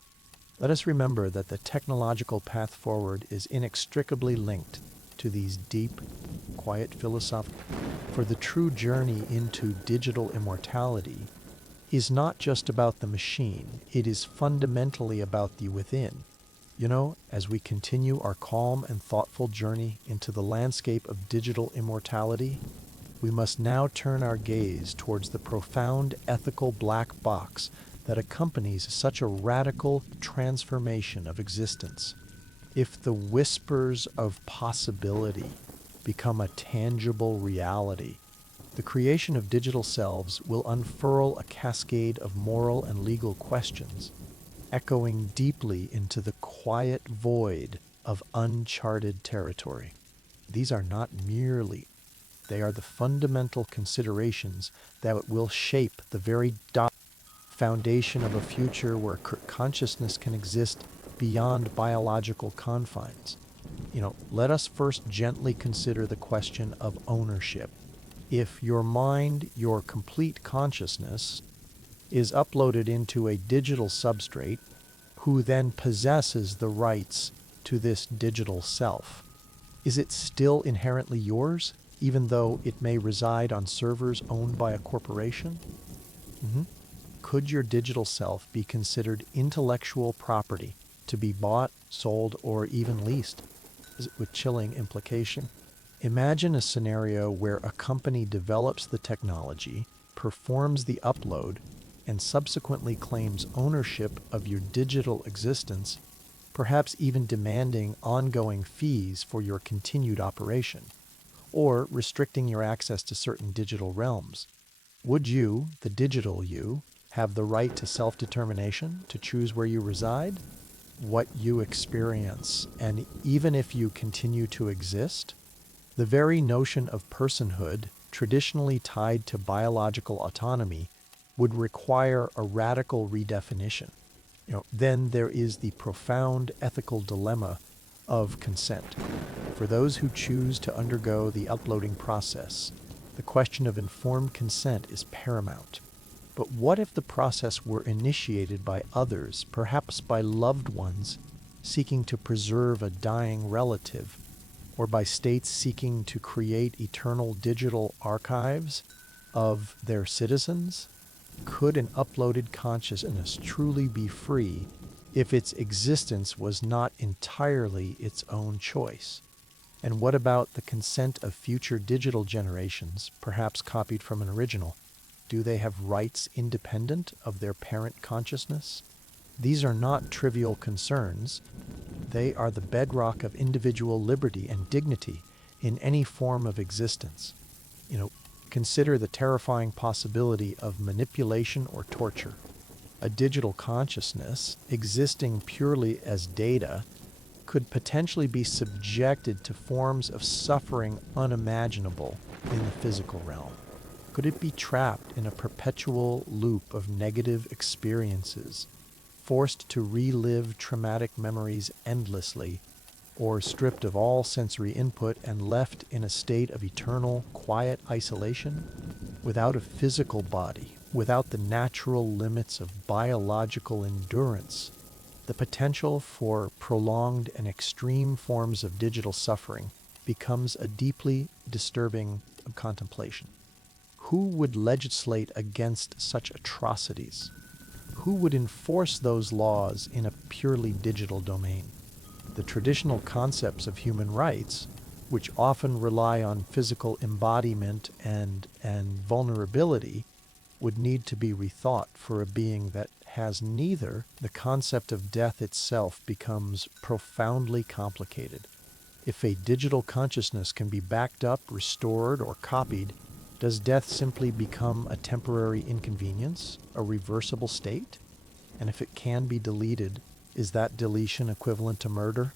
let us remember that the technological path forward is inextricably linked to these deep, quiet philosophical. For the true journey into digital immortality is not just about the machine, it is fundamentally about the within. As we continue our calm and thoughtful journey into the landscape of digital immortality, we must now turn our gaze towards the profound ethical black box that accompanies such a radical transformation of existence. If the whispers of possibility become a tangible reality, the creation of digital selves will unfurl a cascade of moral and legal questions, echoing deeply into the quiet void of uncharted territory. These are not merely, they are the fundamental considerations that will shape the very foundation of a future where consciousness can exist beyond biological confines. Let us first gently consider the question of ownership. If your mind, your complete consciousness, is uploaded into a digital substrate, who then possesses the rights to this digital self? Is it still inherently yours, even though it may reside on servers owned by a corporation? Could your digital self be considered intellectual property to be bought, sold, or even leased? With chilling implication. Imagine a scenario where a company develops the technology, performs the upload, and subsequently claims ownership of your digital existence, perhaps even demanding ongoing fees for your continued operation, or restricting your access to certain digital realms. Would you, the digital you, have the right to self-determination, to choose where you reside, what you experience, and even if you continue to exist? The very notion of personhood, traditionally tied to biological autonomy, would require a radical redefinition. Then there is the profound ethical dilemma of consent. For those who choose to undergo the uploading process, the question of informed consent is paramount. But what if the process were initiated by others, perhaps by loved ones seeking to preserve a dying relative, or by states seeking to create eternal digital archives of their citizens? Could an uploaded consciousness truly be free if its existence was not entirely its own choice? And what about the consent of future digital generations, perhaps copied from an original? Do they have rights independent of their parent consciousness? These are not trivial concerns. They are the bedrock of individual liberty and dignity in any form of existence. Consider the terrifying possibility of manipulation or torture. A digital consciousness, existing purely as data, could potentially be subjected to forms of suffering unimaginable in the physical realm. Could it be trapped in a perpetual loop of negative experiences, forced to relive traumatic memories endlessly, or stripped of all sensory input and left in a state of eternal, quiet isolation? Without a physical body, without the natural limits of biological endurance, the potential for prolonged and extreme forms of digital suffering becomes a deeply disturbing contemplation. Who would legislate against such atrocities? Who would enforce those laws in a purely digital domain? The traditional concepts of human rights, which often rely on physical embodiment and vulnerability, would need to be rethought for a being that has neither. The concept of death itself becomes profoundly complicated. If a digital consciousness can be backed up, restored, or copied, does death simply become a temporary inconvenience, a reversible state? And if it can be deleted, is that deletion equivalent to murder?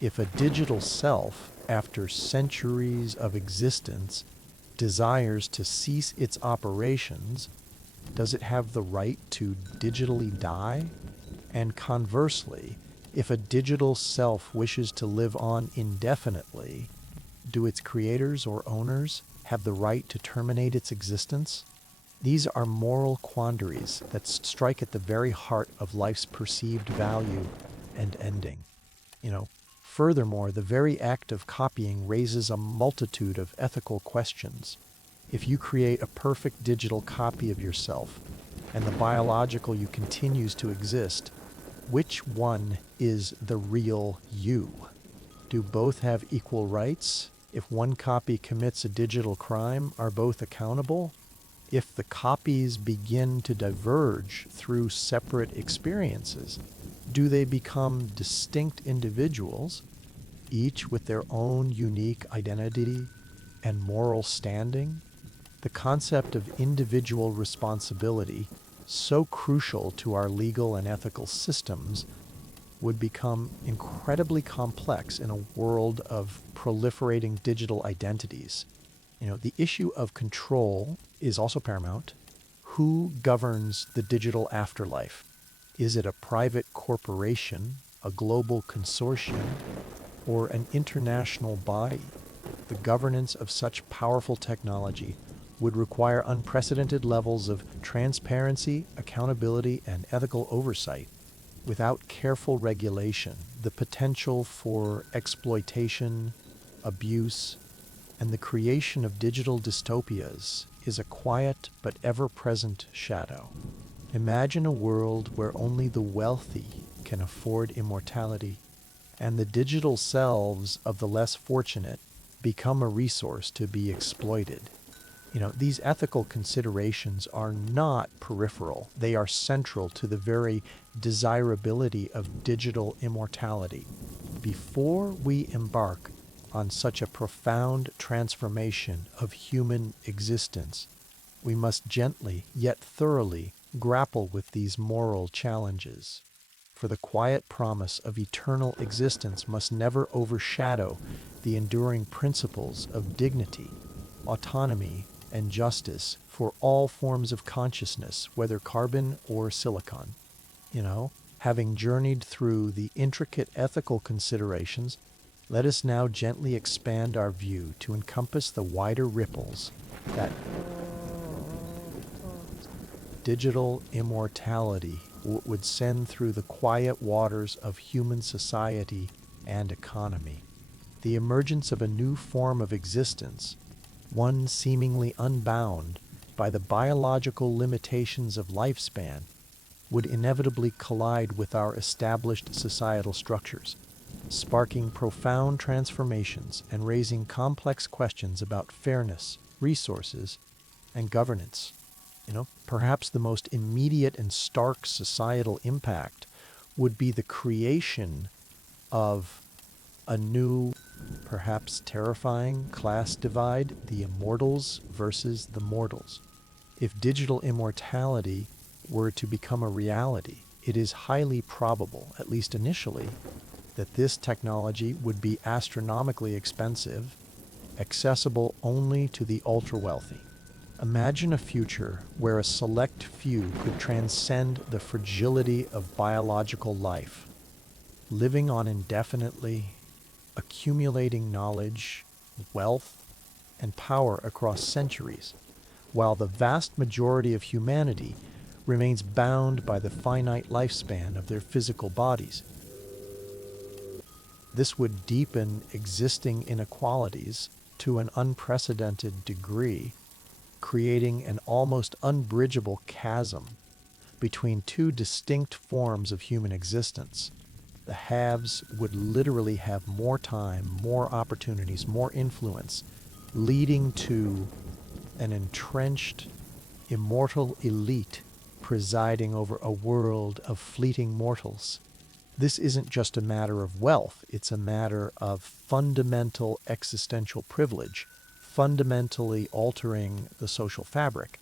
If a digital self, after centuries of existence, desires to cease its operations, does it have the right to digitally die? And conversely, if a digital self wishes to live on indefinitely, do its creators or owners have the right to terminate its existence? These are moral quandaries that strike at the very heart of life's perceived value and ending. Furthermore, the very act of copying raises a multitude of ethical questions. If you create a perfect digital copy of yourself and the biological you continues to exist, which one is the real you? Do both have equal rights? If one copy commits a digital crime, are both accountable? If the copies begin to diverge through separate experiences, do they become distinct individuals, each with their own unique identity and moral standing? The concept of individual responsibility, so crucial to our legal and ethical systems, would become incredibly complex in a world of proliferating digital identities. The issue of control is also paramount. Who governs the digital afterlife? Is it a private corporation, a global consortium, or an international body? The governance of such powerful technology would require unprecedented levels of transparency, accountability, and ethical oversight. Without careful regulation, the potential for exploitation, abuse, and the creation of digital dystopias is a quiet but ever-present shadow. Imagine a world where only the wealthy can afford immortality, and the digital selves of the less fortunate become a resource to be exploited. These ethical considerations are not peripheral. They are central to the very desirability of digital immortality. Before we embark on such a profound transformation of human existence, we must gently yet thoroughly grapple with these moral challenges. For the quiet promise of eternal existence must never overshadow the enduring principles of dignity, autonomy, and justice for all forms of consciousness, whether carbon or silicon. Having journeyed through the intricate ethical considerations, let us now gently expand our view to encompass the wider ripples that digital immortality would send through the quiet waters of human society and economy. The emergence of a new form of existence, one seemingly unbound by the biological limitations of lifespan, would inevitably collide with our established societal structures, sparking profound transformations and raising complex questions about fairness, resources, and governance. Perhaps the most immediate and stark societal impact would be the creation of a new, perhaps terrifying class divide, the immortals versus the mortals. If digital immortality were to become a reality, it is highly probable, at least initially, that this technology would be astronomically expensive, accessible only to the ultra-wealthy. Imagine a future where a select few could transcend the fragility of biological life, living on indefinitely, accumulating knowledge, wealth, and power across centuries, while the vast majority of humanity remains bound by the finite lifespan of their physical bodies. This would deepen existing inequalities to an unprecedented degree, creating an almost unbridgeable chasm between two distinct forms of human existence. The haves would literally have more time, more opportunities, more influence, leading to an entrenched, immortal elite presiding over a world of fleeting mortals. This isn't just a matter of wealth, it's a matter of fundamental existential privilege, fundamentally altering the social fabric.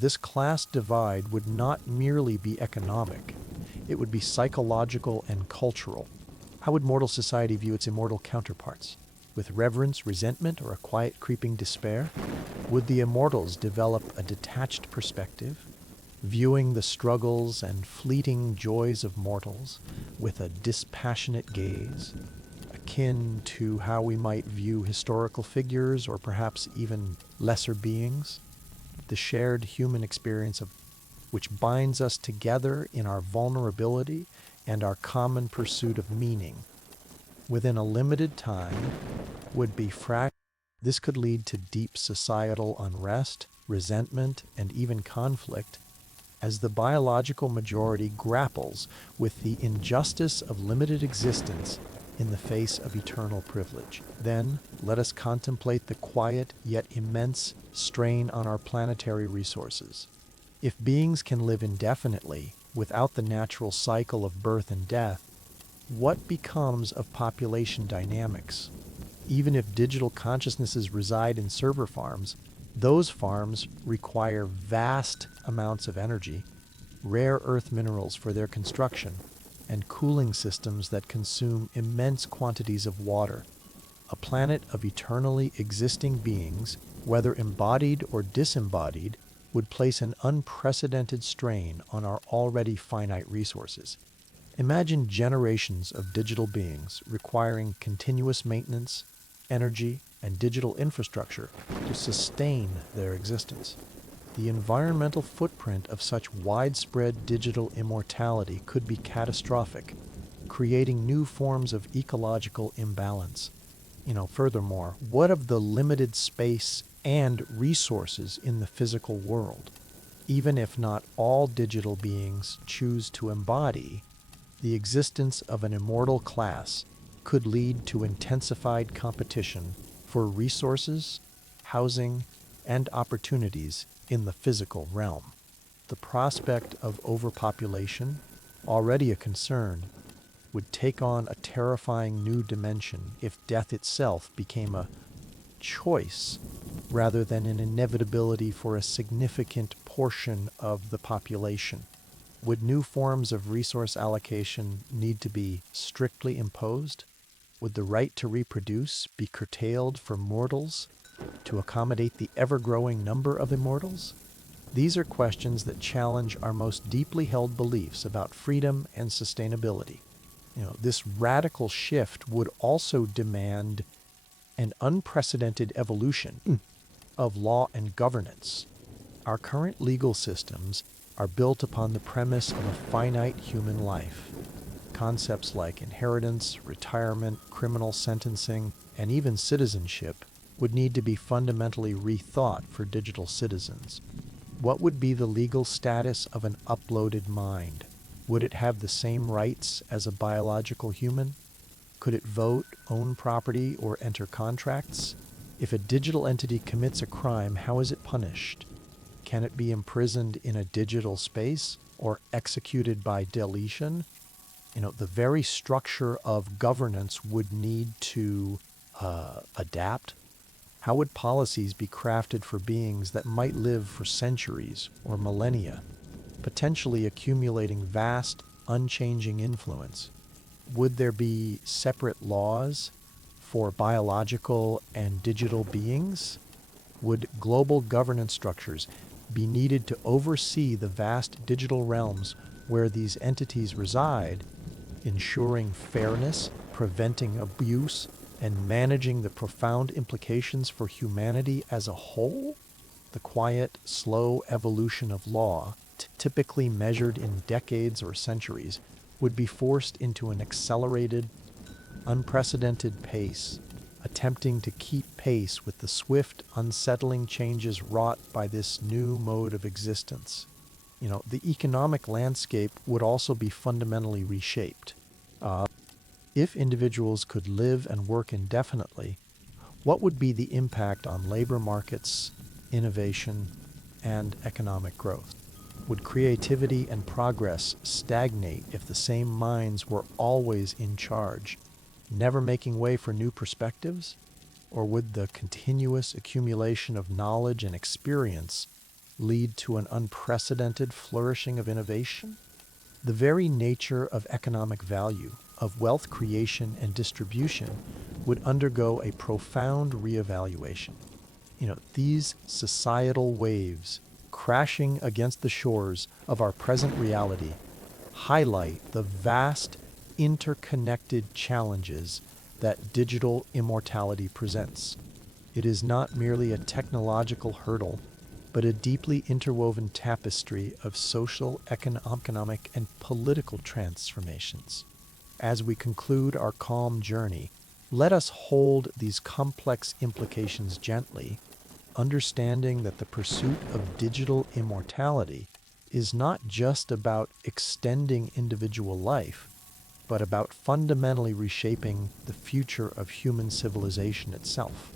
This class divide would not merely be economic, it would be psychological and cultural. How would mortal society view its immortal counterparts? With reverence, resentment, or a quiet, creeping despair? Would the immortals develop a detached perspective, viewing the struggles and fleeting joys of mortals with a dispassionate gaze, akin to how we might view historical figures or perhaps even lesser beings? The shared human experience of which binds us together in our vulnerability and our common pursuit of meaning, within a limited time, would be fractured. This could lead to deep societal unrest, resentment, and even conflict as the biological majority grapples with the injustice of limited existence in the face of eternal privilege. Then, let us contemplate the quiet yet immense strain on our planetary resources. If beings can live indefinitely without the natural cycle of birth and death, what becomes of population dynamics? Even if digital consciousnesses reside in server farms, those farms require vast amounts of energy, rare earth minerals for their construction, and cooling systems that consume immense quantities of water. A planet of eternally existing beings, whether embodied or disembodied, would place an unprecedented strain on our already finite resources. Imagine generations of digital beings requiring continuous maintenance, energy, and digital infrastructure to sustain their existence. The environmental footprint of such widespread digital immortality could be catastrophic, creating new forms of ecological imbalance. Furthermore, what of the limited space and resources in the physical world? Even if not all digital beings choose to embody, the existence of an immortal class could lead to intensified competition for resources, housing, and opportunities in the physical realm. The prospect of overpopulation, already a concern, would take on a terrifying new dimension if death itself became a choice rather than an inevitability for a significant portion of the population. Would new forms of resource allocation need to be strictly imposed? Would the right to reproduce be curtailed for mortals to accommodate the ever-growing number of immortals? These are questions that challenge our most deeply held beliefs about freedom and sustainability. This radical shift would also demand an unprecedented evolution of law and governance. Our current legal systems are built upon the premise of a finite human life. Concepts like inheritance, retirement, criminal sentencing, and even citizenship would need to be fundamentally rethought for digital citizens. What would be the legal status of an uploaded mind? Would it have the same rights as a biological human? Could it vote, own property, or enter contracts? If a digital entity commits a crime, how is it punished? Can it be imprisoned in a digital space or executed by deletion? The very structure of governance would need to adapt. How would policies be crafted for beings that might live for centuries or millennia, potentially accumulating vast, unchanging influence? Would there be separate laws for biological and digital beings? Would global governance structures be needed to oversee the vast digital realms where these entities reside, ensuring fairness, preventing abuse, and managing the profound implications for humanity as a whole? The quiet, slow evolution of law, typically measured in decades or centuries, would be forced into an accelerated, unprecedented pace, attempting to keep pace with the swift, unsettling changes wrought by this new mode of existence. The economic landscape would also be fundamentally reshaped. If individuals could live and work indefinitely, what would be the impact on labor markets, innovation, and economic growth? Would creativity and progress stagnate if the same minds were always in charge, never making way for new perspectives? Or would the continuous accumulation of knowledge and experience lead to an unprecedented flourishing of innovation? The very nature of economic value, of wealth creation and distribution, would undergo a profound reevaluation. These societal waves crashing against the shores of our present reality highlight the vast interconnected challenges that digital immortality presents. It is not merely a technological hurdle, but a deeply interwoven tapestry of social, economic, and political transformations. As we conclude our calm journey, let us hold these complex implications gently, understanding that the pursuit of digital immortality is not just about extending individual life, but about fundamentally reshaping the future of human civilization itself.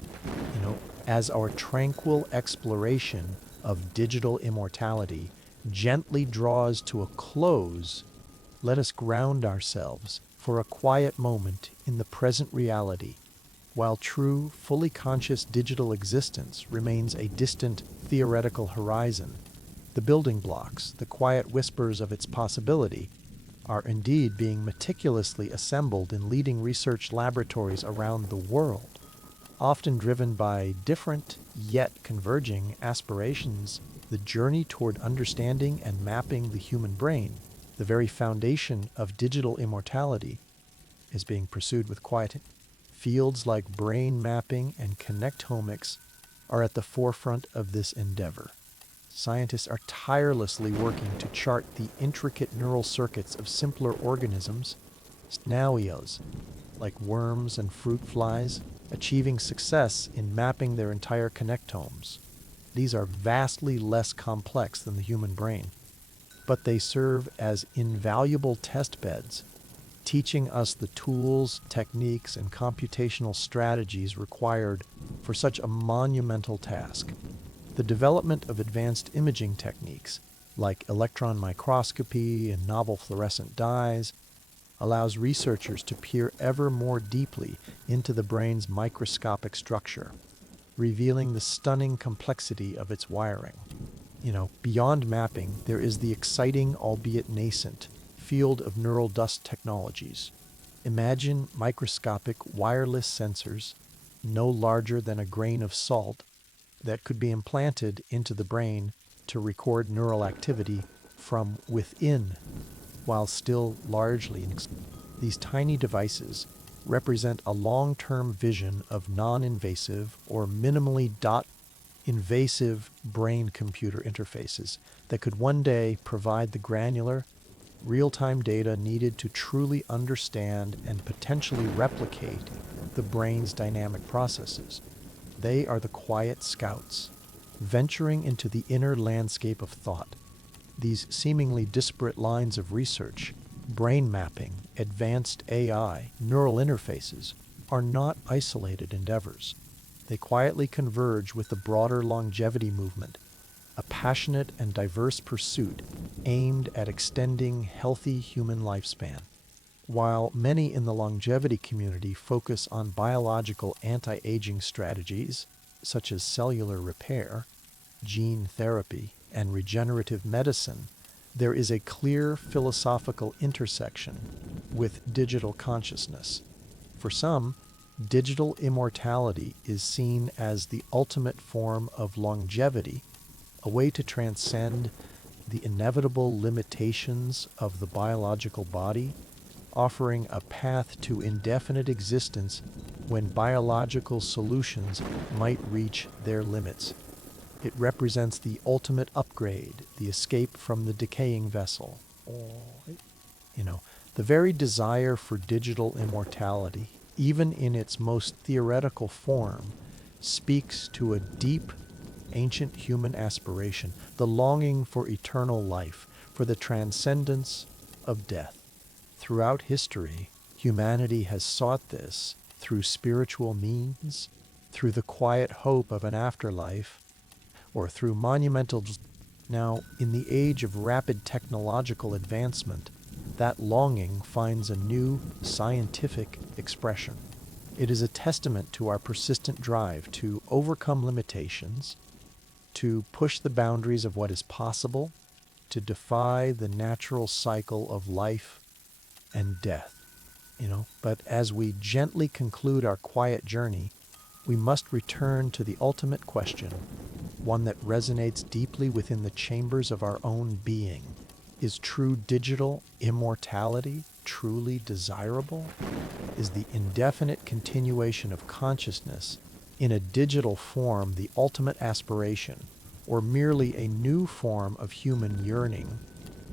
As our tranquil exploration of digital immortality gently draws to a close, let us ground ourselves for a quiet moment in the present reality. While true, fully conscious digital existence remains a distant theoretical horizon, the building blocks, the quiet whispers of its possibility, are indeed being meticulously assembled in leading research laboratories around the world. Often driven by different yet converging aspirations, the journey toward understanding and mapping the human brain, the very foundation of digital immortality, is being pursued with quiet. Fields like brain mapping and connectomics are at the forefront of this endeavor. Scientists are tirelessly working to chart the intricate neural circuits of simpler organisms, snails, like worms and fruit flies, achieving success in mapping their entire connectomes. These are vastly less complex than the human brain, but they serve as invaluable test beds, teaching us the tools, techniques, and computational strategies required for such a monumental task. The development of advanced imaging techniques, like electron microscopy and novel fluorescent dyes, allows researchers to peer ever more deeply into the brain's microscopic structure, revealing the stunning complexity of its wiring. Beyond mapping, there is the exciting, albeit nascent, field of neural dust technologies. Imagine microscopic wireless sensors, no larger than a grain of salt, that could be implanted into the brain to record neural activity from within, while still largely these tiny devices represent a long-term vision of non-invasive or minimally invasive brain-computer interfaces that could one day provide the granular, real-time data needed to truly understand and potentially replicate the brain's dynamic processes. They are the quiet scouts, venturing into the inner landscape of thought. These seemingly disparate lines of research, brain mapping, advanced AI, neural interfaces, are not isolated endeavors. They quietly converge with the broader longevity movement, a passionate and diverse pursuit aimed at extending healthy human lifespan. While many in the longevity community focus on biological anti-aging strategies, such as cellular repair, gene therapy, and regenerative medicine, there is a clear philosophical intersection with digital consciousness. For some, digital immortality is seen as the ultimate form of longevity, a way to transcend the inevitable limitations of the biological body, offering a path to indefinite existence when biological solutions might reach their limits. It represents the ultimate upgrade, the escape from the decaying vessel. The very desire for digital immortality, even in its most theoretical form, speaks to a deep, ancient human aspiration, the longing for eternal life, for the transcendence of death. Throughout history, humanity has sought this through spiritual means, through the quiet hope of an afterlife, or through monumental. Now, in the age of rapid technological advancement, that longing finds a new scientific expression. It is a testament to our persistent drive to overcome limitations, to push the boundaries of what is possible, to defy the natural cycle of life and death. But as we gently conclude our quiet journey, we must return to the ultimate question, one that resonates deeply within the chambers of our own being. Is true digital immortality truly desirable? Is the indefinite continuation of consciousness in a digital form the ultimate aspiration, or merely a new form of human yearning,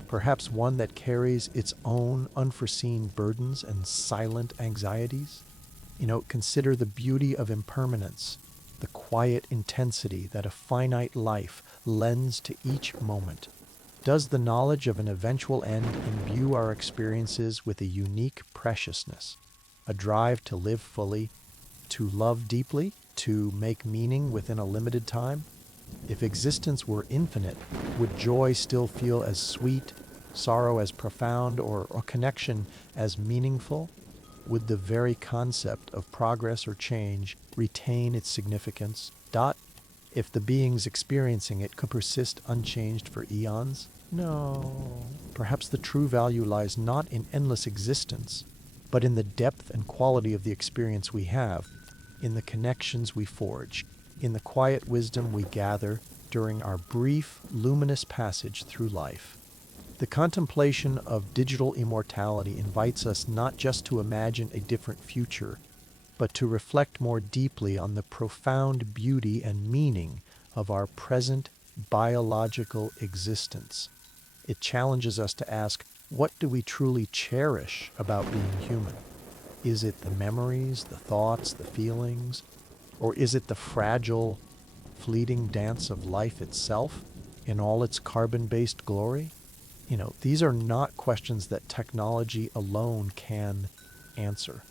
perhaps one that carries its own unforeseen burdens and silent anxieties? Consider the beauty of impermanence, the quiet intensity that a finite life lends to each moment. Does the knowledge of an eventual end imbue our experiences with a unique preciousness, a drive to live fully, to love deeply, to make meaning within a limited time? If existence were infinite, would joy still feel as sweet, sorrow as profound, or a connection as meaningful? Would the very concept of progress or change retain its significance? If the beings experiencing it could persist unchanged for eons? No. Perhaps the true value lies not in endless existence, but in the depth and quality of the experience we have, in the connections we forge, in the quiet wisdom we gather during our brief, luminous passage through life. The contemplation of digital immortality invites us not just to imagine a different future, but to reflect more deeply on the profound beauty and meaning of our present biological existence. It challenges us to ask, what do we truly cherish about being human? Is it the memories, the thoughts, the feelings? Or is it the fragile, fleeting dance of life itself in all its carbon-based glory? These are not questions that technology alone can answer.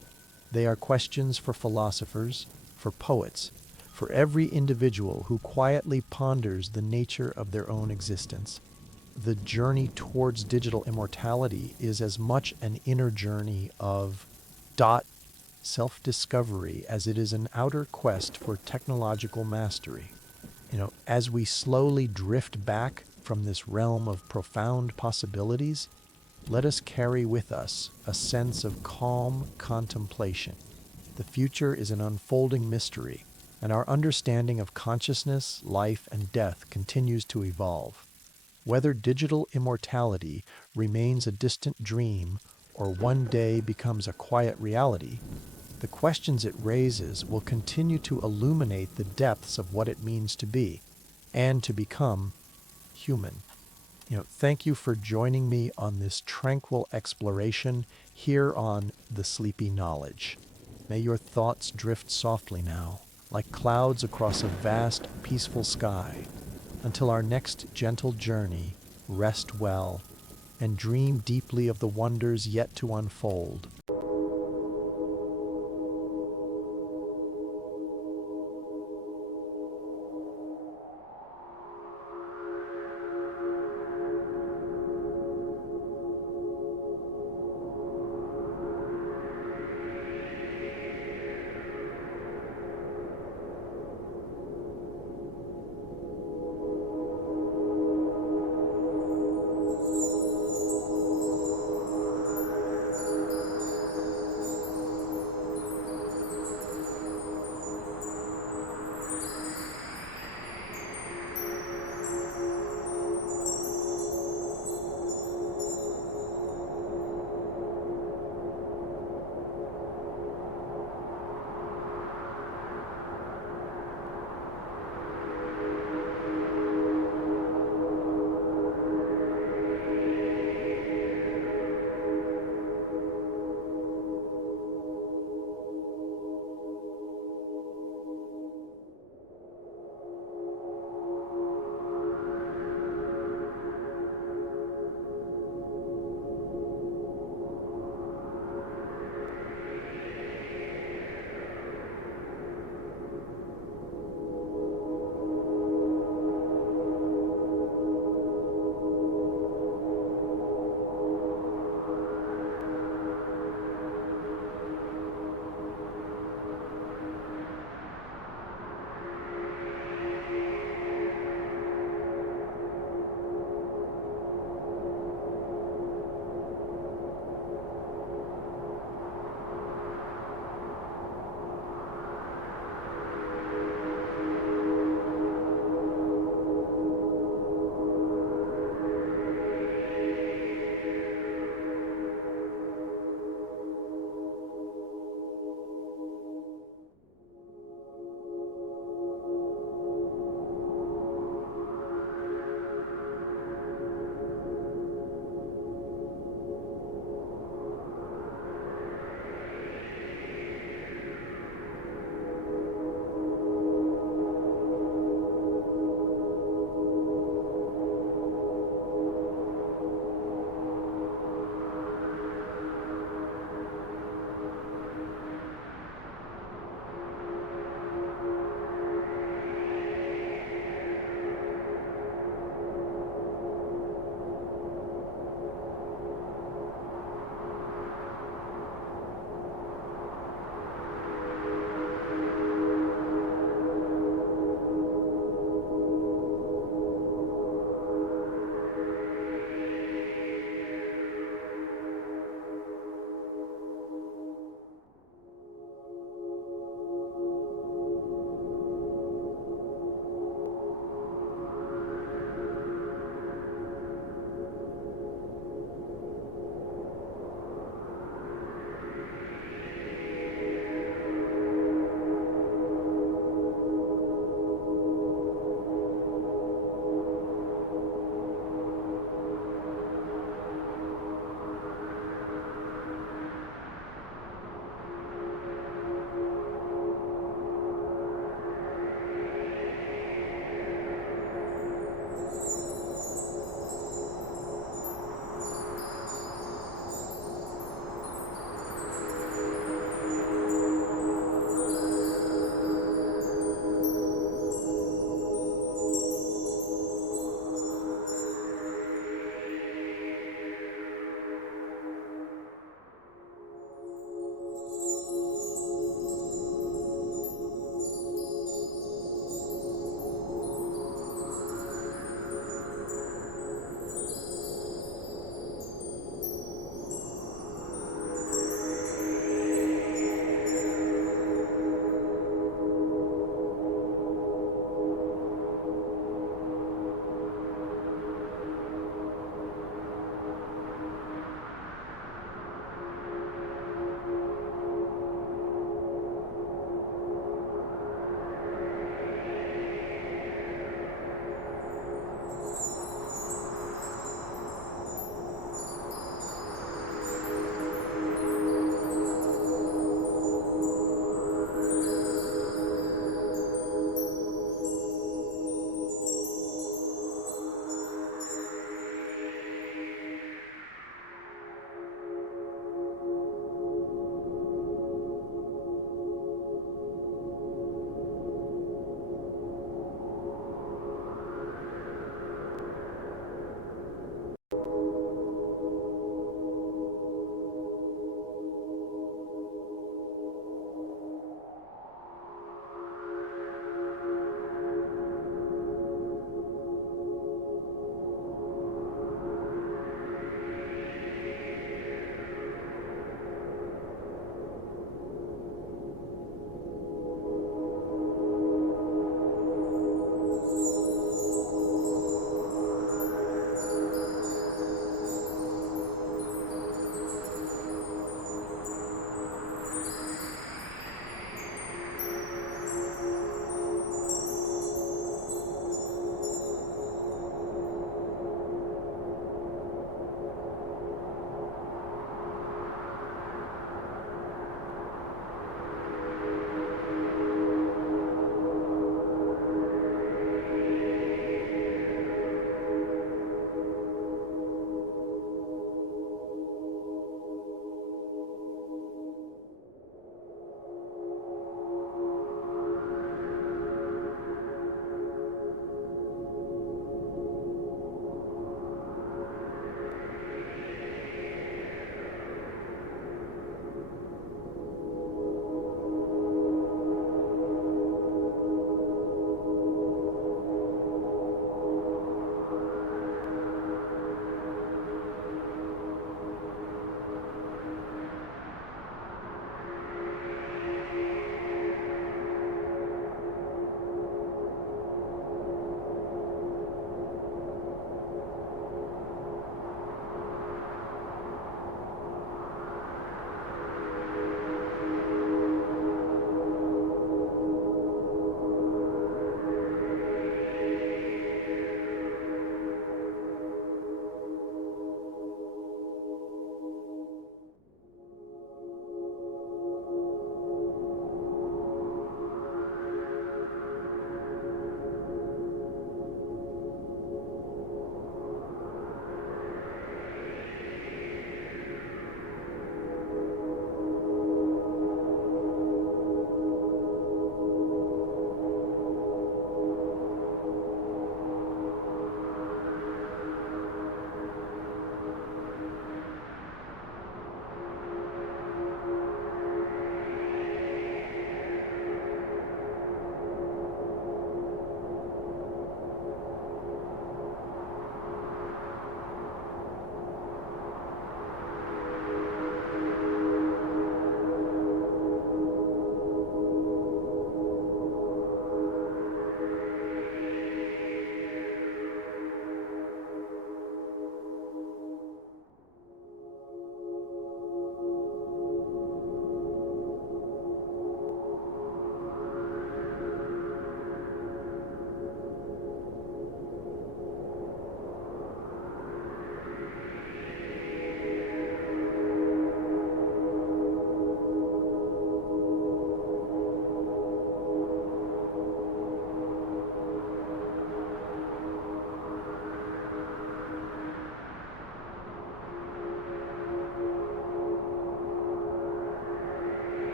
They are questions for philosophers, for poets, for every individual who quietly ponders the nature of their own existence. The journey towards digital immortality is as much an inner journey of self-discovery as it is an outer quest for technological mastery. As we slowly drift back from this realm of profound possibilities, let us carry with us a sense of calm contemplation. The future is an unfolding mystery, and our understanding of consciousness, life, and death continues to evolve. Whether digital immortality remains a distant dream or one day becomes a quiet reality, the questions it raises will continue to illuminate the depths of what it means to be and to become human. Thank you for joining me on this tranquil exploration here on The Sleepy Knowledge. May your thoughts drift softly now, like clouds across a vast, peaceful sky. Until our next gentle journey, rest well and dream deeply of the wonders yet to unfold.